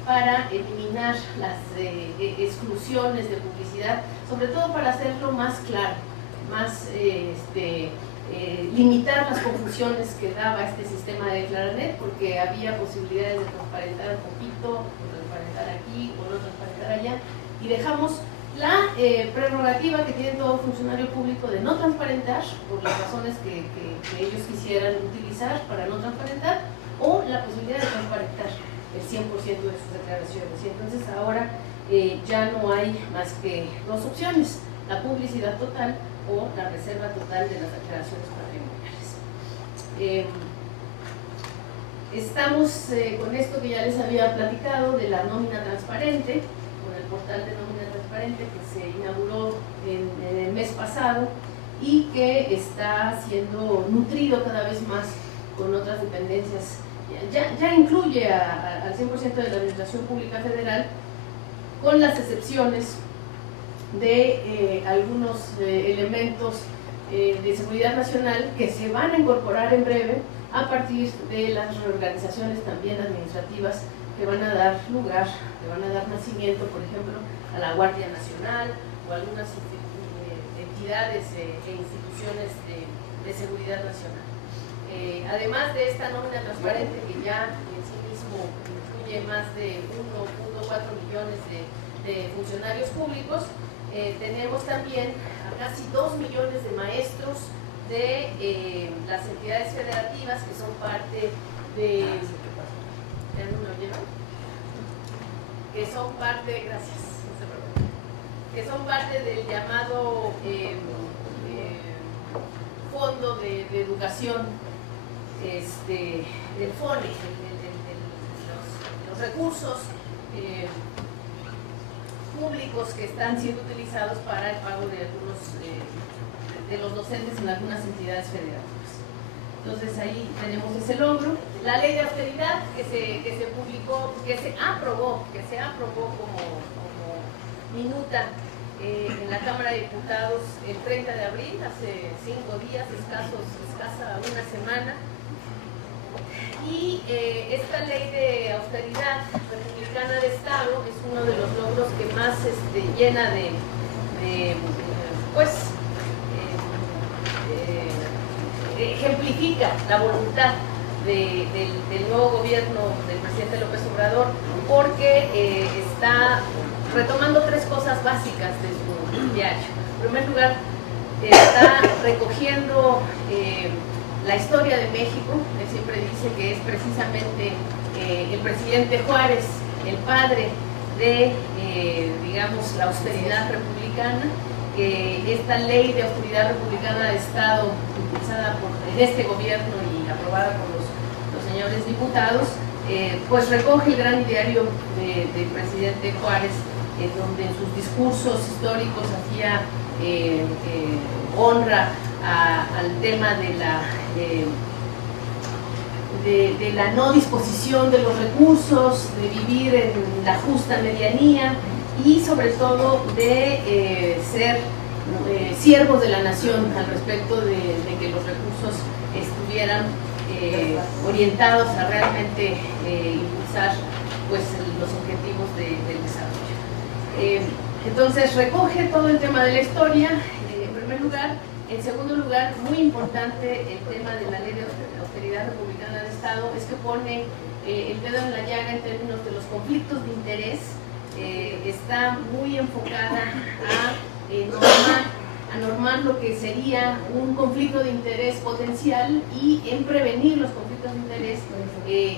para eliminar las exclusiones de publicidad, sobre todo para hacerlo más claro, más limitar las confusiones que daba este sistema de Claranet, porque había posibilidades de transparentar un poquito, o transparentar aquí, o no transparentar allá, y dejamos la prerrogativa que tiene todo funcionario público de no transparentar por las razones que ellos quisieran utilizar para no transparentar, o la posibilidad de transparentar el 100% de sus declaraciones. Y entonces ahora ya no hay más que dos opciones: la publicidad total o la reserva total de las declaraciones patrimoniales. Estamos con esto que ya les había platicado de la nómina transparente, con el portal de nómina transparente que se inauguró en el mes pasado y que está siendo nutrido cada vez más con otras dependencias. Ya incluye al 100% de la Administración Pública Federal, con las excepciones de algunos elementos de seguridad nacional que se van a incorporar en breve a partir de las reorganizaciones también administrativas que van a dar lugar, que van a dar nacimiento, por ejemplo, a la Guardia Nacional o algunas entidades e instituciones de seguridad nacional. Además de esta nómina transparente que ya en sí mismo incluye más de 1.4 millones de funcionarios públicos, tenemos también a casi 2 millones de maestros de las entidades federativas que son parte de... ¿Ya no me oyeron? Que son parte, gracias, no se preocupen, que son parte del llamado Fondo de Educación, del FONE, los recursos públicos que están siendo utilizados para el pago de algunos de los docentes en algunas entidades federativas. Entonces ahí tenemos ese logro. La ley de austeridad que se publicó, que se aprobó como minuta en la Cámara de Diputados el 30 de abril, hace 5 días, escasa una semana. Y esta ley de austeridad republicana de Estado es uno de los logros que más llena ejemplifica la voluntad del nuevo gobierno del presidente López Obrador, porque está retomando 3 cosas básicas de su diario. En primer lugar, está recogiendo la historia de México. Él siempre dice que es precisamente el presidente Juárez el padre de, digamos, la austeridad republicana, que esta ley de austeridad republicana de Estado, impulsada en este gobierno y aprobada por los señores diputados, pues recoge el gran ideario del presidente Juárez, donde en sus discursos históricos hacía honra al tema de la no disposición de los recursos, de vivir en la justa medianía y sobre todo de ser siervos de la nación al respecto de que los recursos estuvieran orientados a realmente impulsar pues los objetivos del desarrollo. Entonces recoge todo el tema de la historia, en primer lugar. En segundo lugar, muy importante el tema de la ley de austeridad republicana de Estado es que pone el dedo en la llaga en términos de los conflictos de interés. Está muy enfocada a normar lo que sería un conflicto de interés potencial y en prevenir los conflictos de interés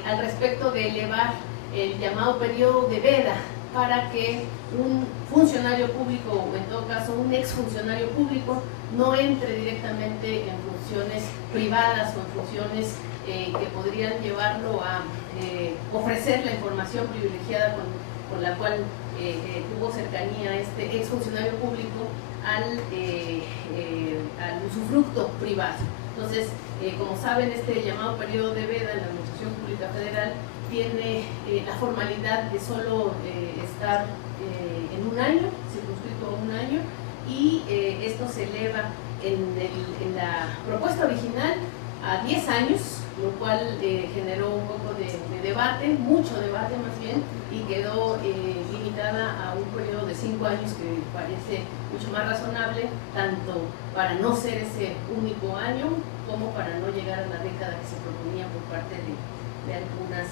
al respecto de elevar el llamado periodo de veda para que un funcionario público o en todo caso un exfuncionario público no entre directamente en funciones privadas o en funciones que podrían llevarlo a ofrecer la información privilegiada con la cual tuvo cercanía este exfuncionario público al usufructo privado. Entonces, como saben, este llamado periodo de veda en la Administración Pública Federal tiene la formalidad de solo estar en un año, circunscrito a un año, y esto se eleva en la propuesta original a 10 años, lo cual generó un poco de debate, mucho debate más bien, y quedó limitada a un periodo de 5 años que parece mucho más razonable, tanto para no ser ese único año como para no llegar a la década que se proponía por parte de algunas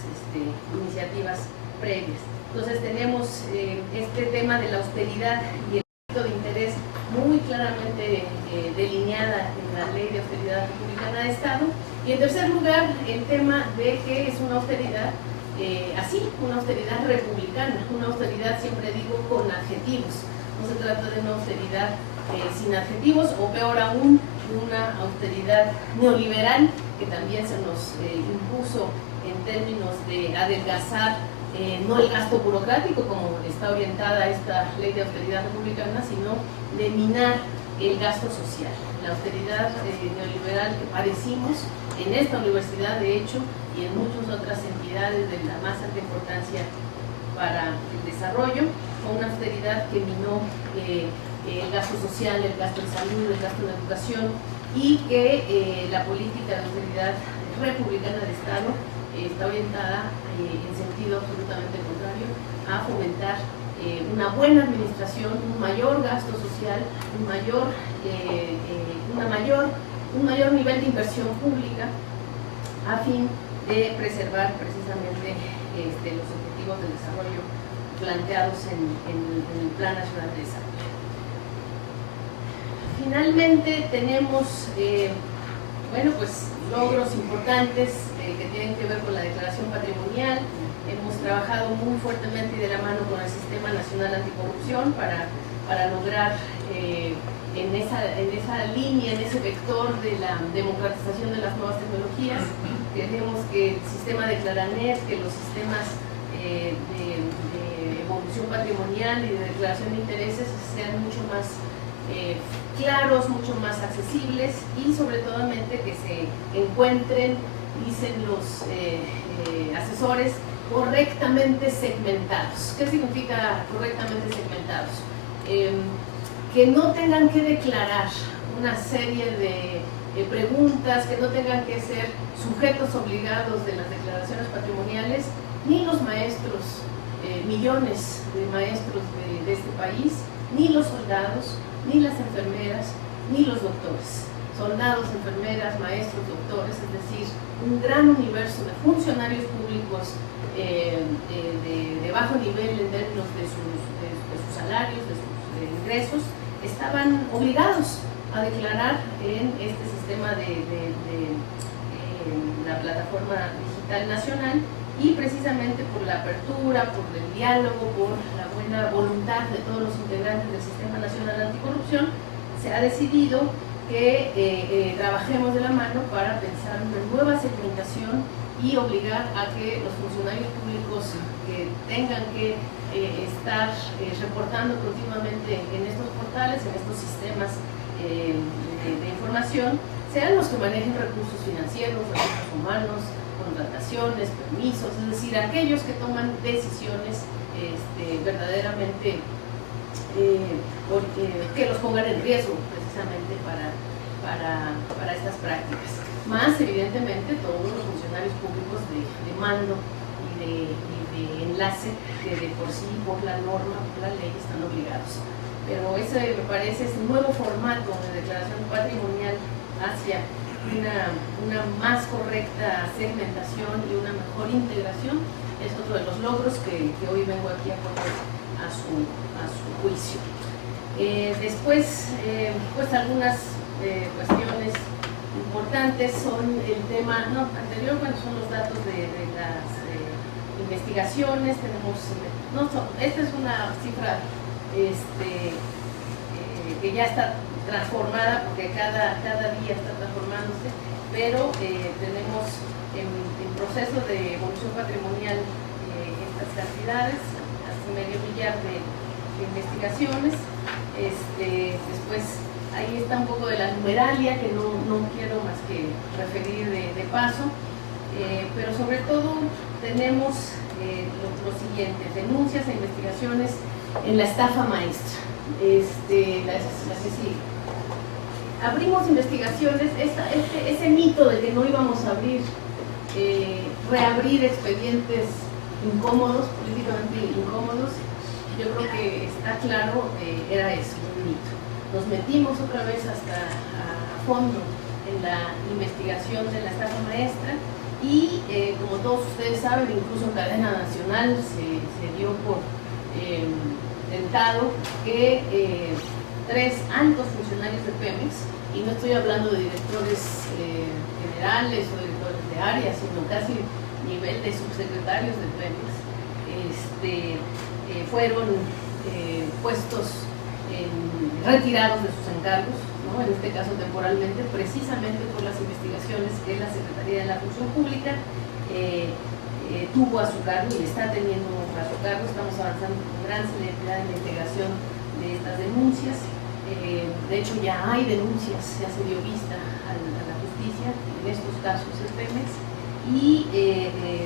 iniciativas previas. Entonces tenemos este tema de la austeridad y el conflicto de interés muy claramente delineada en la Ley de Austeridad Republicana de Estado. Y en tercer lugar, el tema de que es una austeridad una austeridad republicana, una austeridad, siempre digo, con adjetivos. No se trata de una austeridad sin adjetivos, o peor aún, una austeridad neoliberal que también se nos impuso en términos de adelgazar no el gasto burocrático como está orientada esta ley de austeridad republicana, sino de minar el gasto social. La austeridad neoliberal que padecimos en esta universidad, de hecho, y en muchas otras entidades de la más alta importancia para el desarrollo, fue una austeridad que minó el gasto social, el gasto en salud, el gasto en educación, y que la política de austeridad republicana de Estado está orientada en sentido absolutamente contrario a fomentar una buena administración, un mayor gasto social, un mayor nivel de inversión pública a fin de preservar precisamente los objetivos de desarrollo planteados en el Plan Nacional de Desarrollo. Finalmente tenemos pues logros importantes que tienen que ver con la declaración patrimonial. Hemos trabajado muy fuertemente y de la mano con el Sistema Nacional Anticorrupción para lograr en esa línea, en ese vector de la democratización de las nuevas tecnologías. Queremos que el sistema de Claranet, que los sistemas de evolución patrimonial y de declaración de intereses sean mucho más claros, mucho más accesibles y sobre todo que se encuentren, dicen los asesores, correctamente segmentados. ¿Qué significa correctamente segmentados? Que no tengan que declarar una serie de preguntas, que no tengan que ser sujetos obligados de las declaraciones patrimoniales, ni los maestros, millones de maestros de este país, ni los soldados, ni las enfermeras, ni los doctores. Soldados, enfermeras, maestros, doctores, es decir, un gran universo de funcionarios públicos de bajo nivel en términos de sus salarios, de sus ingresos, estaban obligados a declarar en este sistema de la plataforma digital nacional, y precisamente por la apertura, por el diálogo, por la buena voluntad de todos los integrantes del Sistema Nacional Anticorrupción, se ha decidido que trabajemos de la mano para pensar una nueva segmentación y obligar a que los funcionarios públicos que tengan que estar reportando continuamente en estos portales, en estos sistemas de información, sean los que manejen recursos financieros, recursos humanos, contrataciones, permisos, es decir, aquellos que toman decisiones verdaderamente que los pongan en riesgo precisamente para estas prácticas. Más evidentemente todos los funcionarios públicos de mando y de enlace que de por sí, por la norma, por la ley, están obligados. Pero ese me parece es un nuevo formato de declaración patrimonial hacia una más correcta segmentación y una mejor integración es otro de los logros que hoy vengo aquí a poner a su juicio. Después, pues algunas cuestiones importantes son el tema anterior, bueno, son los datos de las investigaciones. Tenemos, esta es una cifra que ya está transformada porque cada día está transformándose, pero tenemos en proceso de evolución patrimonial estas cantidades, hasta medio millar de investigaciones. Después ahí está un poco de la numeralia que no quiero más que referir de paso, pero sobre todo tenemos lo siguiente: denuncias e investigaciones en la estafa maestra. Las que siguen. Abrimos investigaciones, ese mito de que no íbamos a reabrir expedientes incómodos, políticamente incómodos, yo creo que está claro, era eso, un mito. Nos metimos otra vez hasta a fondo en la investigación de la estafa maestra y como todos ustedes saben, incluso en cadena nacional se dio por sentado que 3 altos funcionarios de Pemex, y no estoy hablando de directores generales o directores de área, sino casi nivel de subsecretarios de Pemex, fueron puestos retirados de sus encargos, ¿no? En este caso temporalmente, precisamente por las investigaciones que la Secretaría de la Función Pública tuvo a su cargo y está teniendo a su cargo. Estamos avanzando con gran celeridad en la integración de estas denuncias. De hecho ya hay denuncias, ya se dio vista a la justicia en estos casos de Pemex, y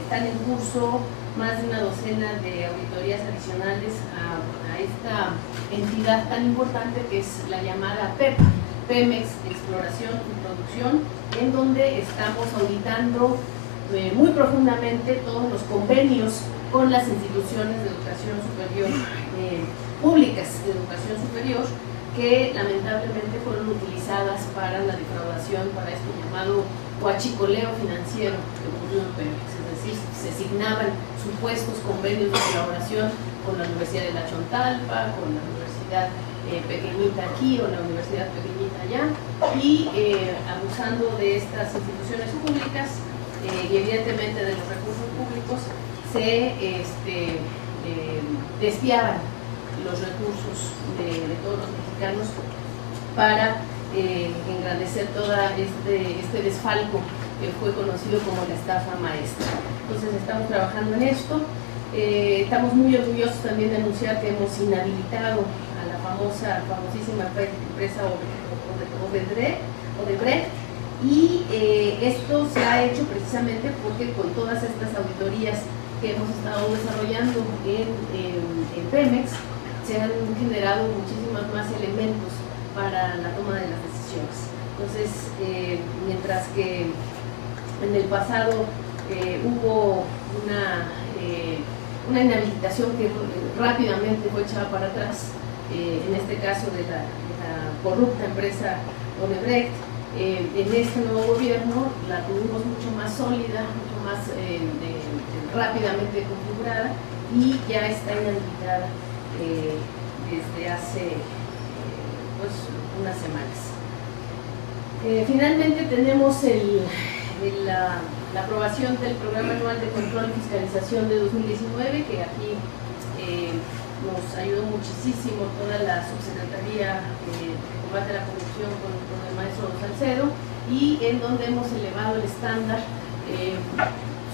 están en curso más de una docena de auditorías adicionales a esta entidad tan importante que es la llamada PEP, Pemex Exploración y Producción, en donde estamos auditando muy profundamente todos los convenios con las instituciones de educación superior, públicas de educación superior, que lamentablemente fueron utilizadas para la defraudación, para esto llamado huachicoleo financiero que ocurrió en Pemex, es decir, se asignaban supuestos convenios de colaboración con la Universidad de La Chontalpa, con la Universidad pequeñita aquí o la Universidad pequeñita allá, y abusando de estas instituciones públicas y evidentemente de los recursos públicos, se desviaban los recursos de todos los mexicanos para engrandecer todo este desfalco que fue conocido como la estafa maestra. Entonces estamos trabajando en esto. Estamos muy orgullosos también de anunciar que hemos inhabilitado a la famosísima empresa Odebrecht, y esto se ha hecho precisamente porque con todas estas auditorías que hemos estado desarrollando en Pemex se han generado muchísimos más elementos para la toma de las decisiones. Entonces, mientras que en el pasado hubo una inhabilitación que rápidamente fue echada para atrás, en este caso de la corrupta empresa Odebrecht, en este nuevo gobierno la tuvimos mucho más sólida, mucho más rápidamente configurada, y ya está inhabilitada desde hace unas semanas. Finalmente tenemos la aprobación del Programa Anual de Control y Fiscalización de 2019, que aquí nos ayudó muchísimo toda la Subsecretaría de Combate a la Corrupción con el maestro Salcedo, y en donde hemos elevado el estándar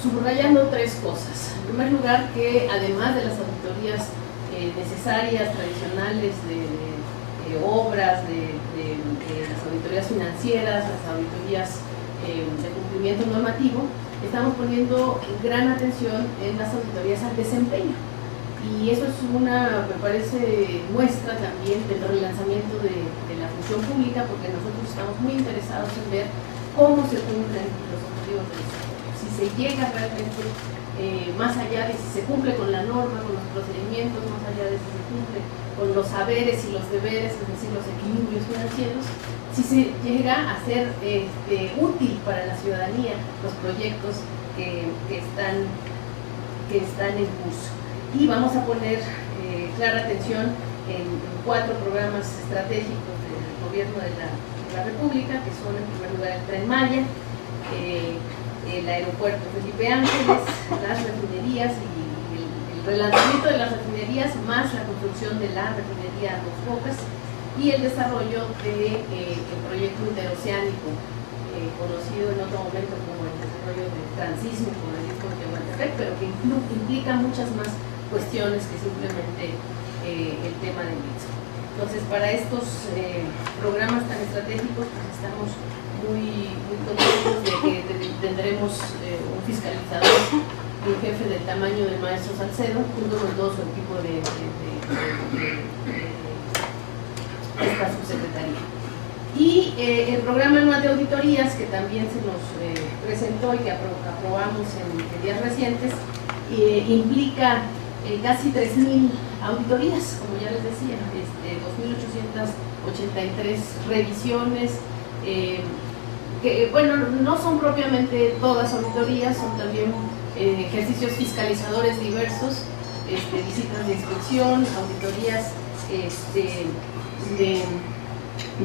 subrayando tres cosas. En primer lugar, que además de las auditorías necesarias, tradicionales, de obras, de las auditorías financieras, las auditorías de cumplimiento normativo, estamos poniendo gran atención en las auditorías al desempeño. Y eso es me parece, muestra también del relanzamiento de la función pública, porque nosotros estamos muy interesados en ver cómo se cumplen los objetivos del Estado. Si se llega realmente más allá de si se cumple con la norma, con los procedimientos, más allá de si se cumple con los saberes y los deberes, es decir, los equilibrios financieros, si se llega a ser útil para la ciudadanía los proyectos que están en curso. Y vamos a poner clara atención en 4 programas estratégicos del gobierno de la República, que son en primer lugar el Tren Maya, el aeropuerto Felipe Ángeles, las refinerías y el relanzamiento de las refinerías, más la construcción de la refinería Dos Bocas, y el desarrollo del proyecto interoceánico, conocido en otro momento como el desarrollo del transísmico del Istmo de Tehuantepec, pero que implica muchas más cuestiones que simplemente el tema del Istmo. Entonces, para estos programas tan estratégicos, pues estamos muy contentos de que tendremos un fiscalizador y un jefe del tamaño del maestro Salcedo, junto con todo su equipo de esta subsecretaría. Y el programa anual de auditorías, que también se nos presentó y que aprobamos en días recientes, implica casi 3.000 auditorías, como ya les decía, 2.883 revisiones, que bueno, no son propiamente todas auditorías, son también ejercicios fiscalizadores diversos, visitas de inspección, auditorías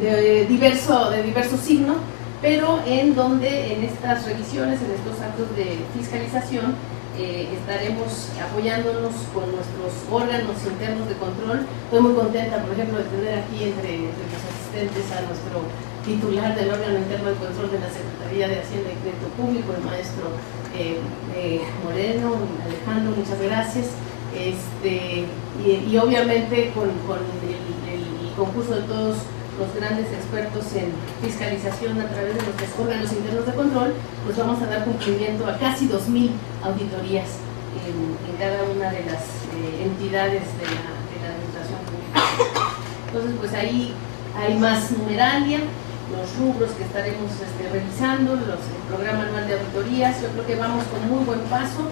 de diverso signo, pero en donde en estas revisiones, en estos actos de fiscalización, estaremos apoyándonos con nuestros órganos internos de control. Estoy muy contenta, por ejemplo, de tener aquí entre los asistentes a nuestro titular del órgano interno de control de la Secretaría de Hacienda y Crédito Público, el maestro Moreno. Alejandro, muchas gracias. Y obviamente con el concurso de todos los grandes expertos en fiscalización a través de nuestros órganos internos de control, pues vamos a dar cumplimiento a casi 2.000 auditorías en cada una de las entidades de la administración pública. Entonces, pues ahí hay más numeralia, los rubros que estaremos revisando, el programa anual de auditorías. Yo creo que vamos con muy buen paso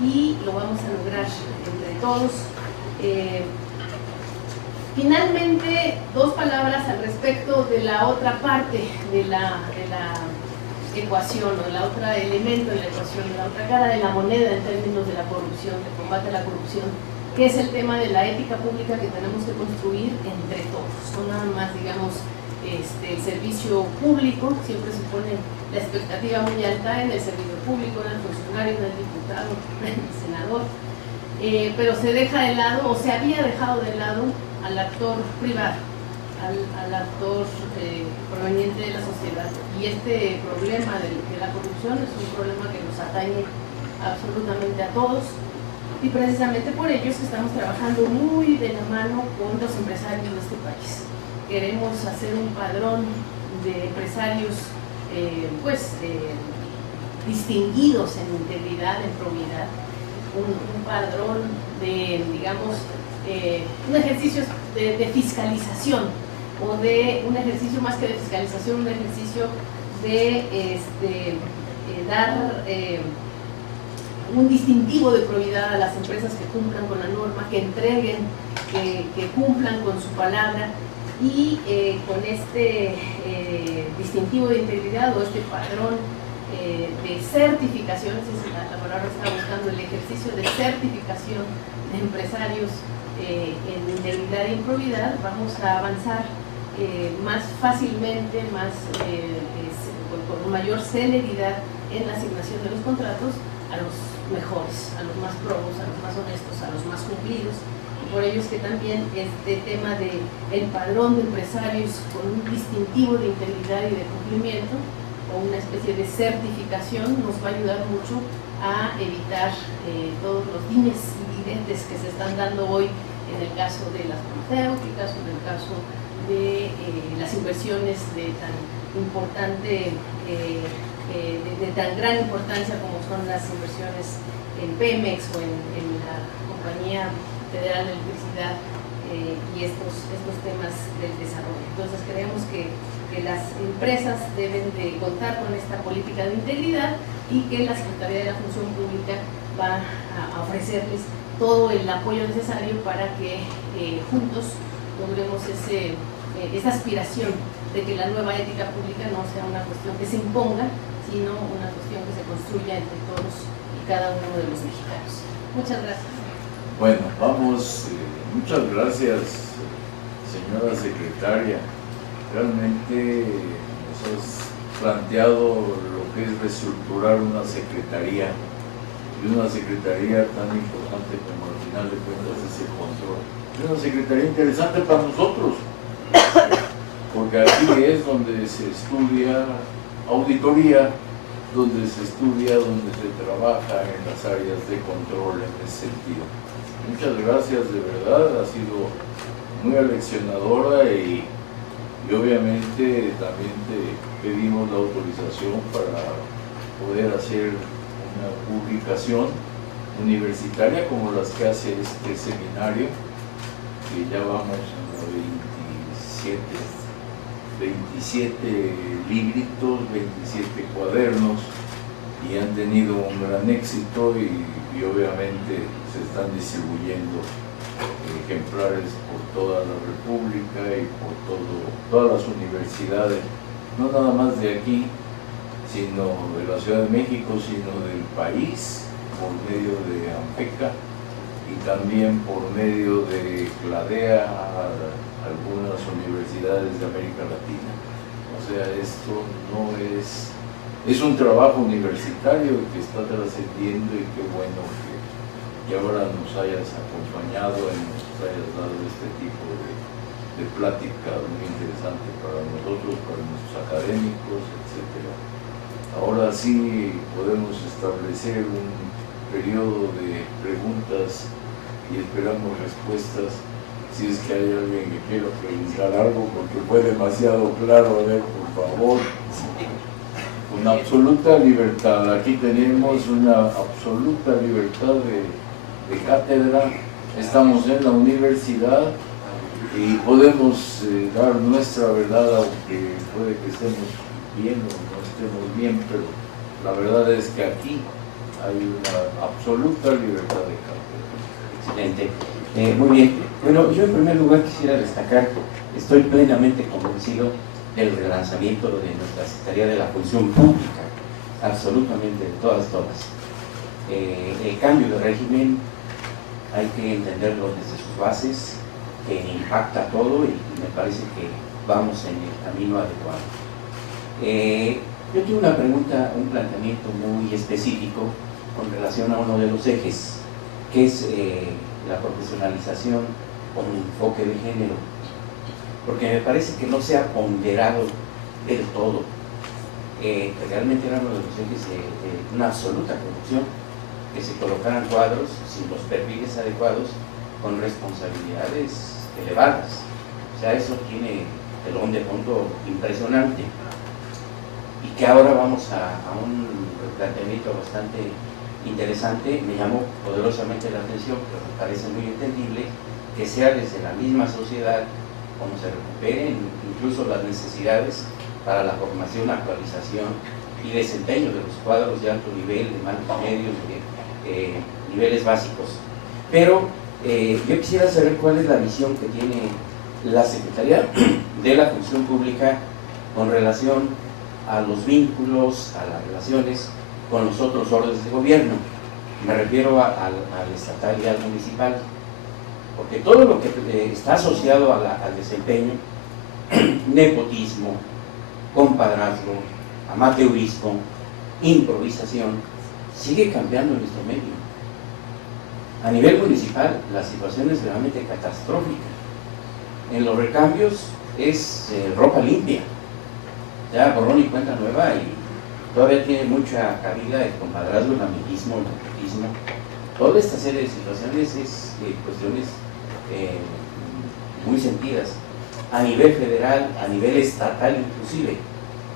y lo vamos a lograr entre todos. Finalmente, 2 palabras al respecto de la otra parte de la ecuación o el otro elemento de la ecuación, la otra cara de la moneda en términos de la corrupción, de combate a la corrupción, que es el tema de la ética pública que tenemos que construir entre todos. No nada más, digamos, el servicio público, siempre se pone la expectativa muy alta en el servicio público, en el funcionario, en el diputado, en el senador, pero se deja de lado, o se había dejado de lado, al actor privado, al actor proveniente de la sociedad. Y este problema de la corrupción es un problema que nos atañe absolutamente a todos, y precisamente por ello es que estamos trabajando muy de la mano con los empresarios de este país. Queremos hacer un padrón de empresarios distinguidos en integridad, en probidad, un padrón de, digamos, un ejercicio de fiscalización, o de un ejercicio más que de fiscalización, un ejercicio de dar un distintivo de probidad a las empresas que cumplan con la norma, que entreguen, que cumplan con su palabra, y con este distintivo de integridad o este padrón de certificación, la palabra está buscando, el ejercicio de certificación de empresarios en integridad y en probidad, vamos a avanzar más fácilmente, con mayor celeridad en la asignación de los contratos a los mejores, a los más probos, a los más honestos, a los más cumplidos. Y por ello es que también este tema del padrón de empresarios con un distintivo de integridad y de cumplimiento, o una especie de certificación, nos va a ayudar mucho a evitar todos los dimes y diretes que se están dando hoy en el caso de las farmacéuticas, o en el caso de las inversiones de tan importante, de tan gran importancia como son las inversiones en Pemex o en la Compañía Federal de Electricidad, y estos temas del desarrollo. Entonces creemos que las empresas deben de contar con esta política de integridad, y que la Secretaría de la Función Pública va a ofrecerles todo el apoyo necesario para que juntos logremos esa aspiración de que la nueva ética pública no sea una cuestión que se imponga, sino una cuestión que se construya entre todos y cada uno de los mexicanos. Muchas gracias. Bueno, vamos, muchas gracias, señora secretaria. Realmente nos has planteado lo que es reestructurar una secretaría, y una secretaría tan importante como al final de cuentas es el control. Es una secretaría interesante para nosotros, porque aquí es donde se estudia auditoría, donde se estudia, donde se trabaja en las áreas de control en ese sentido. Muchas gracias, de verdad, ha sido muy aleccionadora, y obviamente también te pedimos la autorización para poder hacer una publicación universitaria como las que hace este seminario, que ya vamos a 27 libritos, 27 cuadernos, y han tenido un gran éxito, y obviamente se están distribuyendo ejemplares por toda la República y por todas las universidades, no nada más de aquí, sino de la Ciudad de México, sino del país, por medio de AMPECA, y también por medio de CLADEA, algunas universidades de América Latina. O sea, esto no es un trabajo universitario que está trascendiendo, y qué bueno que ahora nos hayas acompañado y nos hayas dado este tipo de plática muy interesante para nosotros, para nuestros académicos, etc. Ahora sí podemos establecer un periodo de preguntas y esperamos respuestas, si es que hay alguien que quiera preguntar algo, porque fue demasiado claro. A ver, por favor. Con absoluta libertad. Aquí tenemos una absoluta libertad de cátedra. Estamos en la universidad y podemos dar nuestra verdad, aunque puede que estemos bien o no estemos bien, pero la verdad es que aquí hay una absoluta libertad de cátedra. Excelente. Muy bien. Bueno, yo en primer lugar quisiera destacar, estoy plenamente convencido del relanzamiento de nuestra Secretaría de la Función Pública, absolutamente de todas. El cambio de régimen hay que entenderlo desde sus bases, que impacta todo, y me parece que vamos en el camino adecuado. Yo tengo una pregunta, un planteamiento muy específico con relación a uno de los ejes, que es la profesionalización con enfoque de género, porque me parece que no se ha ponderado del todo, que realmente era uno de los ejes de una absoluta corrupción, que se colocaran cuadros sin los perfiles adecuados con responsabilidades elevadas. O sea, eso tiene telón de fondo impresionante, y que ahora vamos a un planteamiento bastante interesante. Me llamó poderosamente la atención, pero me parece muy entendible que sea desde la misma sociedad como se recuperen incluso las necesidades para la formación, actualización y desempeño de los cuadros de alto nivel, de mandos medios, de niveles básicos. Pero yo quisiera saber cuál es la visión que tiene la Secretaría de la Función Pública con relación a los vínculos, a las relaciones con los otros órdenes de gobierno. Me refiero al estatal y al municipal, porque todo lo que está asociado al desempeño, nepotismo, compadrazgo, amateurismo, improvisación, sigue cambiando en nuestro medio. A nivel municipal la situación es realmente catastrófica. En los recambios es ropa limpia, ya borrón y cuenta nueva, y todavía tiene mucha cabida el compadrazgo, el amiguismo, el nepotismo. Toda esta serie de situaciones es cuestiones muy sentidas a nivel federal, a nivel estatal inclusive.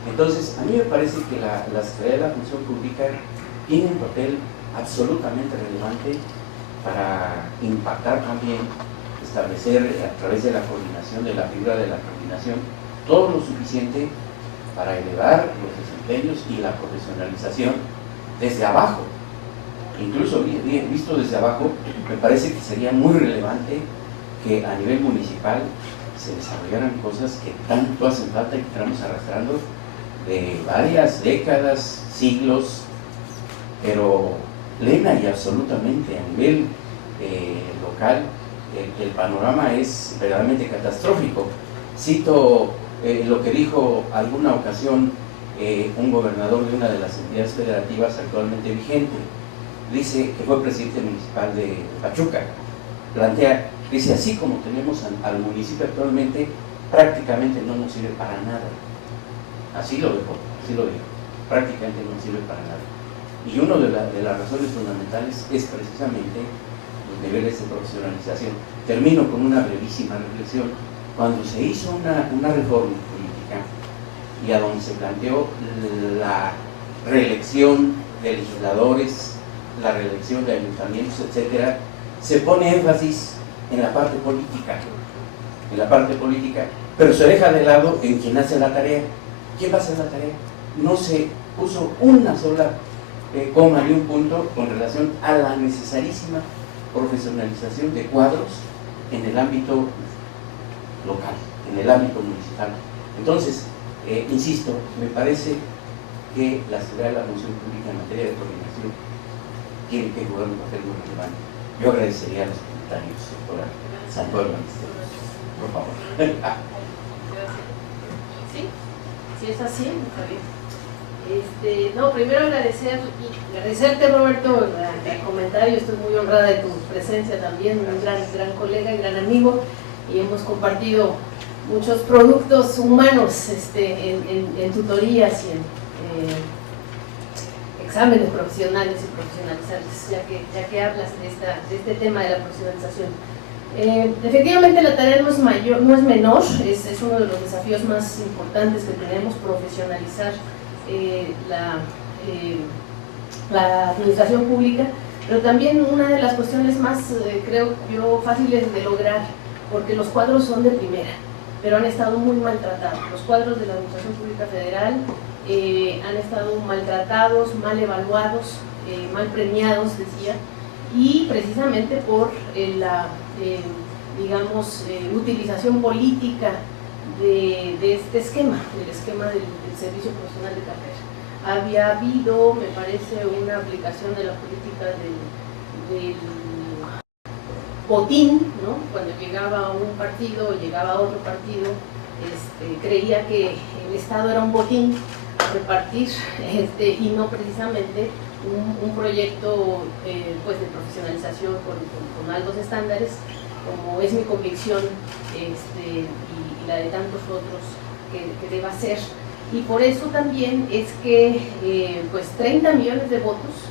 Entonces, a mí me parece que la Secretaría de la Función Pública tiene un papel absolutamente relevante para impactar también, establecer a través de la coordinación, de la figura de la coordinación, todo lo suficiente para elevar los desempeños y la profesionalización desde abajo. Incluso visto desde abajo, me parece que sería muy relevante que a nivel municipal se desarrollaran cosas que tanto hacen falta y que estamos arrastrando de varias décadas, siglos, pero plena y absolutamente a nivel local el panorama es verdaderamente catastrófico. Cito lo que dijo alguna ocasión un gobernador de una de las entidades federativas actualmente vigente. Dice que fue presidente municipal de Pachuca. Plantea, dice, así como tenemos al municipio actualmente, prácticamente no nos sirve para nada. Así lo dijo, prácticamente no nos sirve para nada. Y una de las razones fundamentales es precisamente los niveles de profesionalización. Termino con una brevísima reflexión. Cuando se hizo una reforma política y a donde se planteó la reelección de legisladores, la reelección de ayuntamientos, etcétera, se pone énfasis en la parte política, pero se deja de lado en quien hace la tarea. ¿Quién va a hacer la tarea? No se puso una sola coma ni un punto con relación a la necesarísima profesionalización de cuadros en el ámbito local, en el ámbito municipal. Entonces, insisto, me parece que la Secretaría de la Función Pública en materia de coordinación tiene que jugar un papel muy relevante. Yo agradecería a los comentarios, doctora Santuel, por favor. Sí, es así, está bien. No, primero agradecerte, Roberto, el comentario. Estoy muy honrada de tu presencia también, un gran colega y gran amigo, y hemos compartido muchos productos humanos en tutorías y en exámenes profesionales y profesionalizantes, ya que hablas de este tema de la profesionalización. Efectivamente la tarea no es menor, es uno de los desafíos más importantes que tenemos, profesionalizar la administración pública, pero también una de las cuestiones más, creo yo, fáciles de lograr, porque los cuadros son de primera, pero han estado muy maltratados. Los cuadros de la Administración Pública Federal han estado maltratados, mal evaluados, mal premiados, decía, y precisamente por la, digamos, utilización política de este esquema, del esquema del servicio profesional de carrera. Había habido, me parece, una aplicación de la política del botín, ¿no? Cuando llegaba un partido o llegaba otro partido, creía que el Estado era un botín a repartir y no precisamente un proyecto pues de profesionalización con altos estándares, como es mi convicción y la de tantos otros que deba ser. Y por eso también es que pues 30 millones de votos,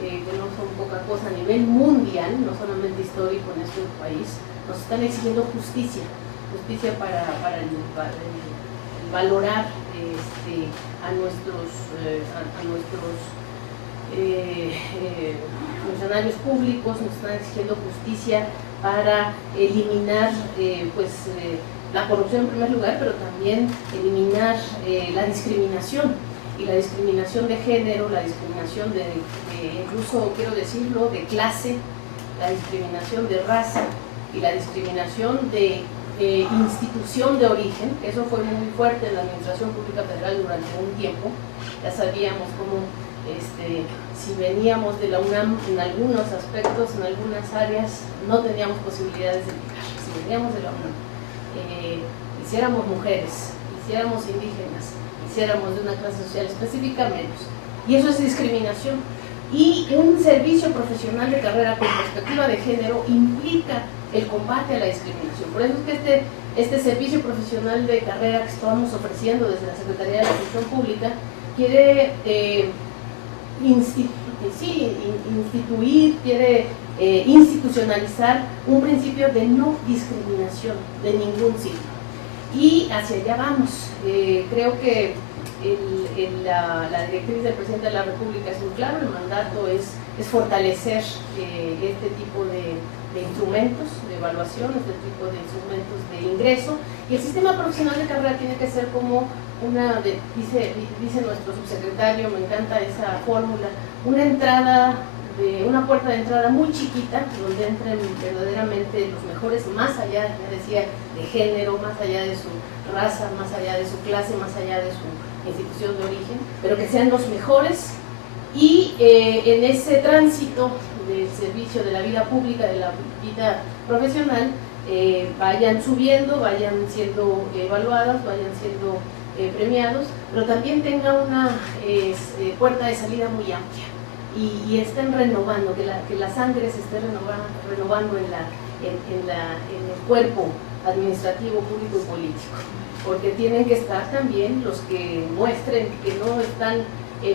que no son poca cosa a nivel mundial, no solamente histórico en este país, nos están exigiendo justicia para el valorar a nuestros funcionarios públicos, nos están exigiendo justicia para eliminar la corrupción en primer lugar, pero también eliminar la discriminación, y la discriminación de género, la discriminación incluso quiero decirlo, de clase, la discriminación de raza y la discriminación de institución de origen. Eso fue muy fuerte en la Administración Pública Federal durante un tiempo. Ya sabíamos cómo si veníamos de la UNAM en algunos aspectos, en algunas áreas, no teníamos posibilidades de llegar. Si veníamos de la UNAM, hiciéramos mujeres, hiciéramos indígenas, hiciéramos de una clase social específica, menos. Y eso es discriminación. Y un servicio profesional de carrera con perspectiva de género implica el combate a la discriminación. Por eso es que este servicio profesional de carrera que estamos ofreciendo desde la Secretaría de la Función Pública quiere instituir, quiere institucionalizar un principio de no discriminación de ningún signo. Y hacia allá vamos. Creo que la directriz del presidente de la República es muy claro, el mandato es fortalecer este tipo de instrumentos de evaluación, este tipo de instrumentos de ingreso, y el sistema profesional de carrera tiene que ser como dice nuestro subsecretario, me encanta esa fórmula, una puerta de entrada muy chiquita, donde entren verdaderamente los mejores, más allá, ya decía, de género, más allá de su raza, más allá de su clase, más allá de su institución de origen, pero que sean los mejores, y en ese tránsito del servicio de la vida pública, de la vida profesional, vayan subiendo, vayan siendo evaluadas, vayan siendo premiados, pero también tenga una puerta de salida muy amplia y estén renovando, que la sangre se esté renovando en el cuerpo administrativo, público y político, porque tienen que estar también los que muestren que no están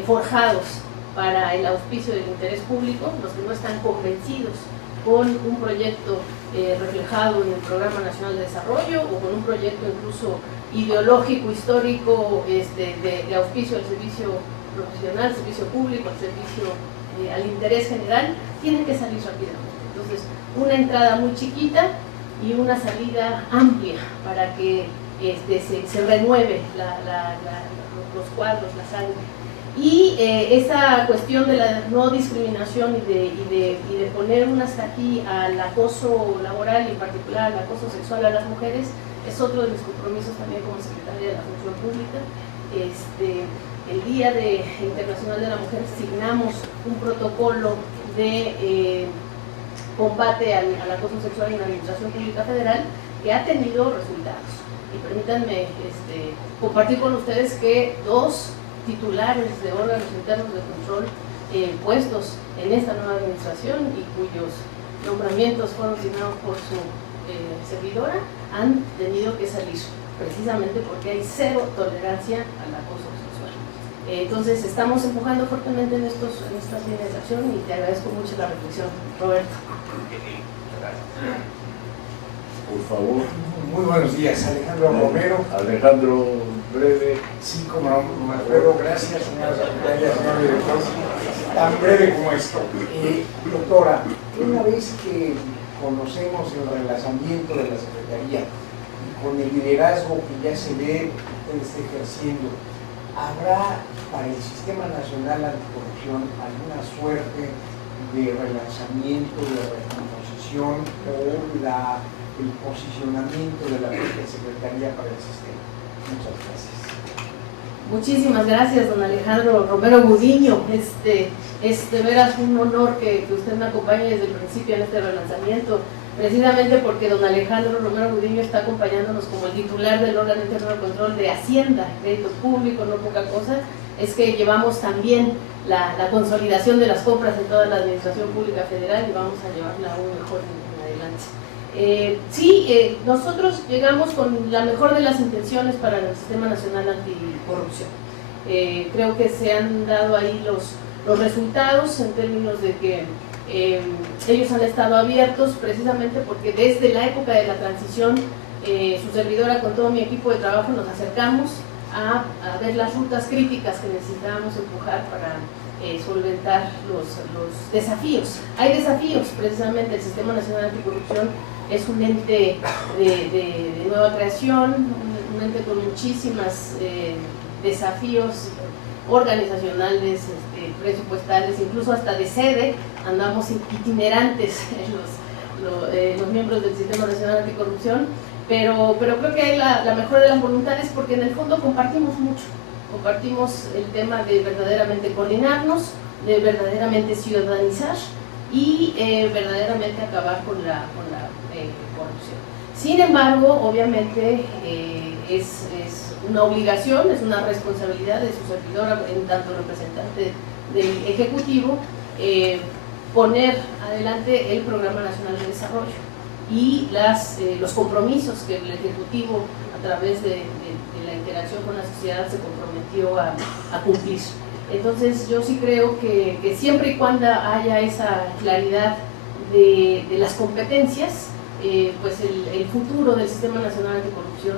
forjados para el auspicio del interés público, los que no están convencidos con un proyecto reflejado en el Programa Nacional de Desarrollo o con un proyecto incluso ideológico, histórico, de auspicio al servicio profesional, servicio público, al servicio al interés general, tienen que salir rápidamente. Entonces, una entrada muy chiquita y una salida amplia para que se renueve los cuadros, la sangre. Y esa cuestión de la no discriminación y de poner un hasta aquí al acoso laboral y en particular al acoso sexual a las mujeres es otro de mis compromisos también como secretaria de la Función Pública. El Día Internacional de la Mujer signamos un protocolo de combate al acoso sexual en la Administración Pública Federal que ha tenido resultados. Y permítanme compartir con ustedes que 2 titulares de órganos internos de control puestos en esta nueva administración y cuyos nombramientos fueron signados por su servidora han tenido que salir precisamente porque hay 0 tolerancia al acoso sexual. Entonces estamos empujando fuertemente en estas líneas de acción y te agradezco mucho la reflexión, Roberto. Por favor. Muy buenos días, Alejandro Romero. Alejandro, breve. Sí, como no, más breve. Gracias, señora secretaria, señor director. Tan breve como esto. Doctora, una vez que conocemos el relanzamiento de la Secretaría y con el liderazgo que ya se ve que usted está ejerciendo, ¿habrá para el Sistema Nacional Anticorrupción alguna suerte de relanzamiento, de recomposición o la el posicionamiento de la propia Secretaría para el sistema. Muchas gracias. Muchísimas gracias, don Alejandro Romero Gudiño. Es de veras un honor que usted me acompañe desde el principio en este relanzamiento, precisamente porque don Alejandro Romero Gudiño está acompañándonos como el titular del órgano interno de control de Hacienda, crédito público, no poca cosa. Es que llevamos también la consolidación de las compras en toda la administración pública federal y vamos a llevarla aún mejor en adelante. Nosotros llegamos con la mejor de las intenciones para el Sistema Nacional Anticorrupción. Creo que se han dado ahí los resultados en términos de que ellos han estado abiertos precisamente porque desde la época de la transición, su servidora con todo mi equipo de trabajo nos acercamos a ver las rutas críticas que necesitábamos empujar para solventar los desafíos. Hay desafíos, precisamente el Sistema Nacional Anticorrupción es un ente de nueva creación, un ente con muchísimas desafíos organizacionales, presupuestales, incluso hasta de sede, andamos itinerantes los miembros del Sistema Nacional Anticorrupción, pero creo que hay la mejor de las voluntades porque en el fondo compartimos mucho, compartimos el tema de verdaderamente coordinarnos, de verdaderamente ciudadanizar y verdaderamente acabar con la corrupción. Sin embargo, obviamente es una obligación, es una responsabilidad de su servidora en tanto representante del Ejecutivo poner adelante el Programa Nacional de Desarrollo y los compromisos que el Ejecutivo a través de la interacción con la sociedad se comprometió a cumplir. Entonces yo sí creo que siempre y cuando haya esa claridad de las competencias, pues el futuro del Sistema Nacional Anticorrupción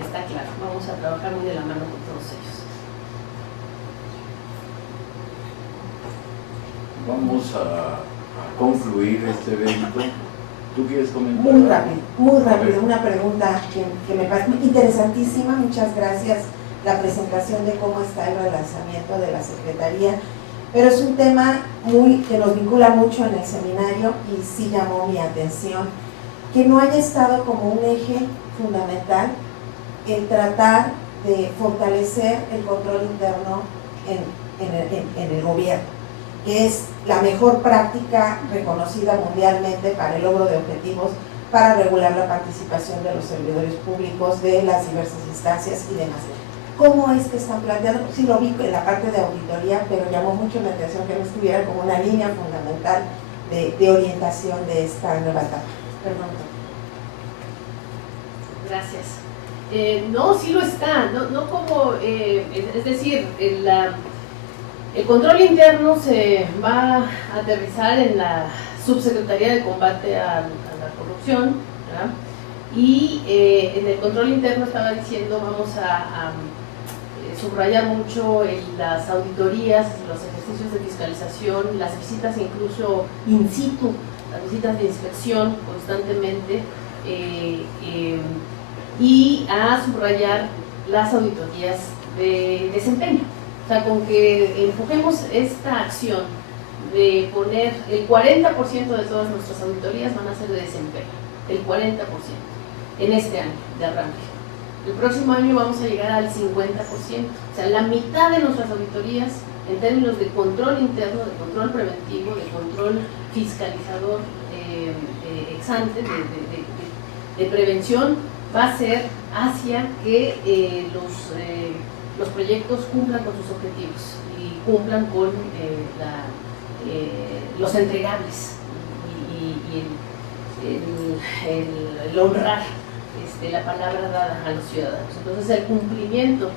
está claro. Vamos a trabajar muy de la mano con todos ellos. Vamos a concluir este evento. ¿Tú quieres comentar? Muy rápido, una pregunta que me parece interesantísima. Muchas gracias la presentación de cómo está el relanzamiento de la Secretaría, pero es un tema que nos vincula mucho en el seminario y sí llamó mi atención, que no haya estado como un eje fundamental el tratar de fortalecer el control interno en el gobierno, que es la mejor práctica reconocida mundialmente para el logro de objetivos, para regular la participación de los servidores públicos de las diversas instancias y demás. ¿Cómo es que están planteando? Sí lo vi en la parte de auditoría, pero llamó mucho la atención que no estuviera como una línea fundamental de orientación de esta nueva etapa. Perdón. Gracias. No, sí lo está, no como, es decir, el control interno se va a aterrizar en la Subsecretaría de Combate a la Corrupción, ¿verdad? Y en el control interno estaba diciendo, vamos a subrayar mucho las auditorías, los ejercicios de fiscalización, las visitas incluso in situ, las visitas de inspección constantemente, y a subrayar las auditorías de desempeño. O sea, con que enfoquemos esta acción de poner el 40% de todas nuestras auditorías van a ser de desempeño, el 40% en este año de arranque. El próximo año vamos a llegar al 50%, o sea, la mitad de nuestras auditorías en términos de control interno, de control preventivo, de control fiscalizador ex ante, de prevención, va a ser hacia que los proyectos cumplan con sus objetivos y cumplan con los entregables y el honrar la palabra dada a los ciudadanos. Entonces el cumplimiento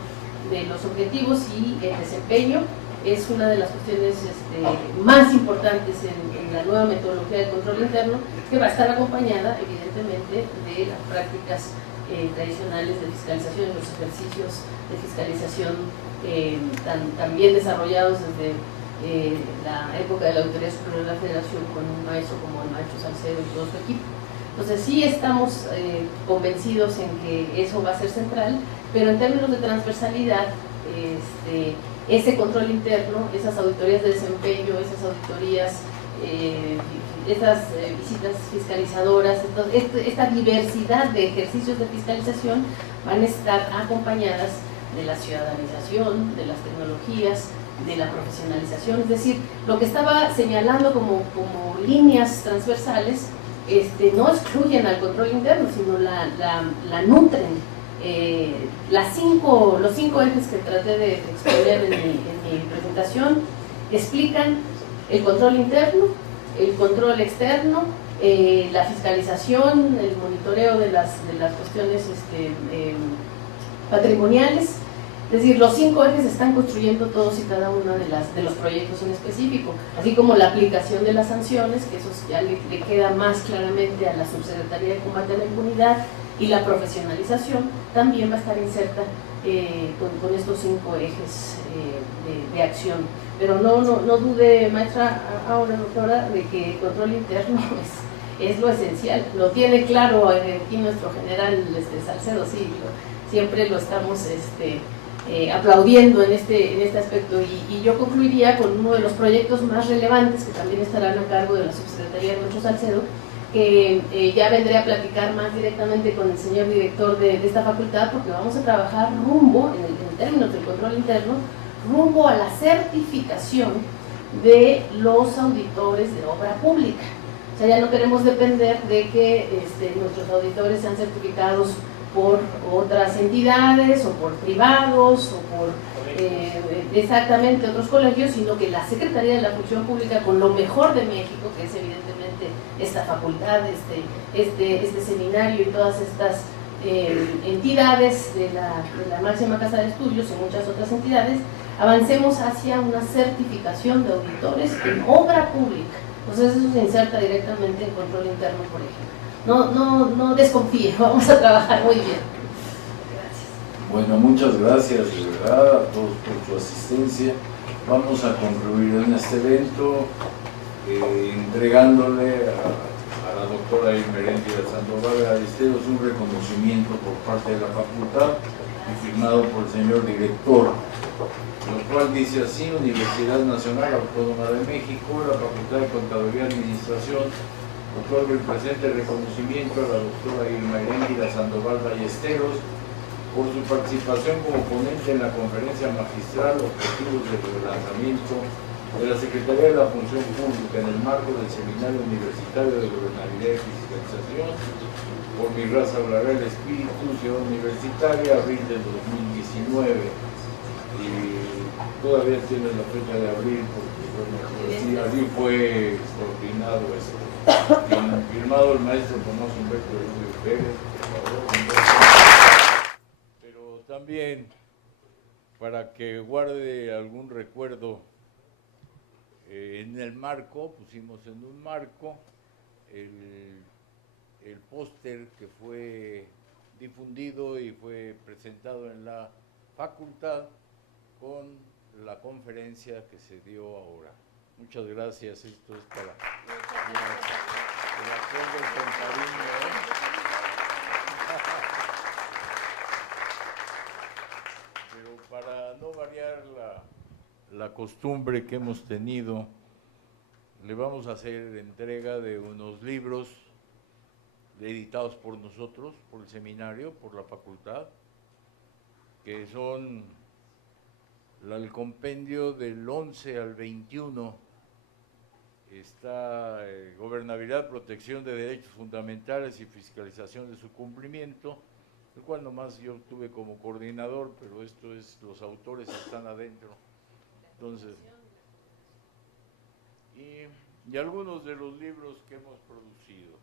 de los objetivos y el desempeño es una de las cuestiones más importantes en la nueva metodología de control interno, que va a estar acompañada evidentemente de las prácticas tradicionales de fiscalización, los ejercicios de fiscalización tan bien desarrollados desde la época de la Auditoría Superior de la Federación con un maestro como el maestro Salcedo y todo su equipo. Entonces sí estamos convencidos en que eso va a ser central, pero en términos de transversalidad, ese control interno, esas auditorías de desempeño, esas auditorías esas visitas fiscalizadoras, esta diversidad de ejercicios de fiscalización van a estar acompañadas de la ciudadanización, de las tecnologías, de la profesionalización, es decir, lo que estaba señalando como líneas transversales no excluyen al control interno, sino la nutren. Los cinco ejes que traté de exponer en mi presentación explican el control interno, el control externo, la fiscalización, el monitoreo de las cuestiones patrimoniales. Es decir, los cinco ejes están construyendo todos y cada uno de los proyectos en específico, así como la aplicación de las sanciones, que eso ya le queda más claramente a la Subsecretaría de Combate a la Impunidad, y la profesionalización también va a estar inserta con estos cinco ejes de acción. Pero no dude, maestra, ahora doctora, de que el control interno es lo esencial. Lo tiene claro aquí nuestro general Salcedo, sí, siempre lo estamos aplaudiendo en este aspecto, y yo concluiría con uno de los proyectos más relevantes que también estarán a cargo de la Subsecretaría de nuestro Salcedo, que ya vendré a platicar más directamente con el señor director de esta facultad, porque vamos a trabajar rumbo, en términos del control interno, rumbo a la certificación de los auditores de obra pública. O sea, ya no queremos depender de que nuestros auditores sean certificados por otras entidades o por privados o por exactamente otros colegios, sino que la Secretaría de la Función Pública, con lo mejor de México, que es evidentemente esta facultad, este seminario y todas estas entidades de la máxima casa de estudios y muchas otras entidades, avancemos hacia una certificación de auditores en obra pública. Entonces eso se inserta directamente en control interno, por ejemplo. No desconfíe, vamos a trabajar muy bien. Gracias. Bueno, muchas gracias de verdad a todos por su asistencia. Vamos a concluir en este evento entregándole a la doctora Irmeréndira Sandoval Ballesteros un reconocimiento por parte de la facultad y firmado por el señor director, lo cual dice así: Universidad Nacional Autónoma de México, la Facultad de Contaduría y Administración otorga el presente reconocimiento a la doctora Irmeréndira Sandoval Ballesteros por su participación como ponente en la conferencia magistral Objetivos del Relanzamiento de la Secretaría de la Función Pública en el marco del Seminario Universitario de Gobernabilidad y Fiscalización por mi raza hablará el espíritu, Ciudad Universitaria, abril del 2019. Y todavía tiene la fecha de abril porque bueno, así fue coordinado esto. Firmado el maestro Tomás Humberto Rubio Pérez, por favor. Pero también, para que guarde algún recuerdo, en el marco, pusimos en un marco el póster que fue difundido y fue presentado en la facultad con la conferencia que se dio ahora. Muchas gracias, esto es para el acuerdo con cariño. Pero para no variar la costumbre que hemos tenido, le vamos a hacer entrega de unos libros editados por nosotros, por el seminario, por la facultad, que son el compendio del 11 al 21, está Gobernabilidad, Protección de Derechos Fundamentales y Fiscalización de su Cumplimiento, el cual nomás yo tuve como coordinador, pero esto es, los autores están adentro. Entonces, y algunos de los libros que hemos producido.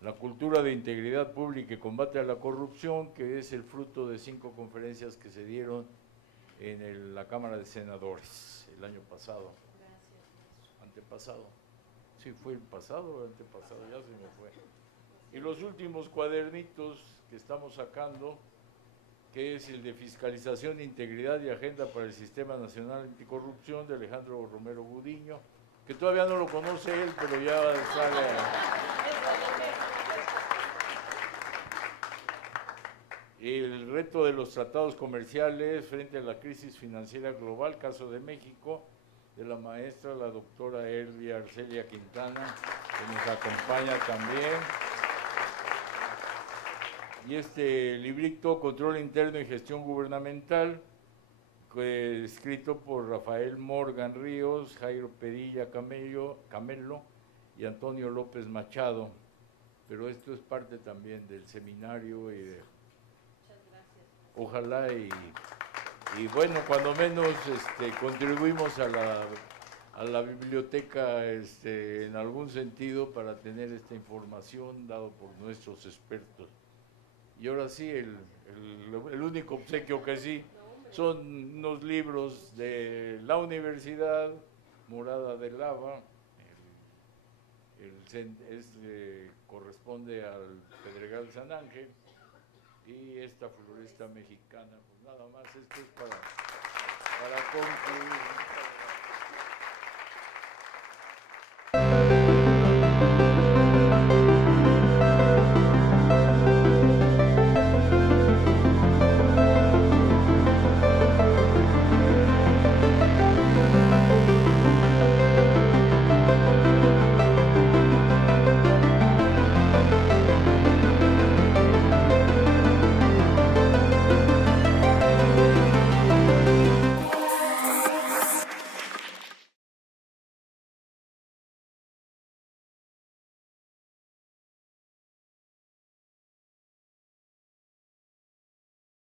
La cultura de integridad pública y combate a la corrupción, que es el fruto de 5 conferencias que se dieron en la Cámara de Senadores el año pasado. Gracias. Antepasado. Sí, fue el pasado o el antepasado, ya se me fue. Y los últimos cuadernitos que estamos sacando, que es el de Fiscalización, Integridad y Agenda para el Sistema Nacional Anticorrupción, de Alejandro Romero Gudiño, que todavía no lo conoce él, pero ya sale. El reto de los tratados comerciales frente a la crisis financiera global, caso de México, de la maestra, la doctora Elia Arcelia Quintana, que nos acompaña también. Y este librito, Control Interno y Gestión Gubernamental, escrito por Rafael Morgan Ríos, Jairo Pedilla Camelo y Antonio López Machado. Pero esto es parte también del seminario y Muchas gracias. ojalá y bueno, cuando menos contribuimos a la biblioteca en algún sentido para tener esta información dado por nuestros expertos. Y ahora sí, el único obsequio que sí son unos libros de la Universidad Morada de Lava, corresponde al Pedregal San Ángel, y esta floresta mexicana. Pues nada más, esto es para concluir.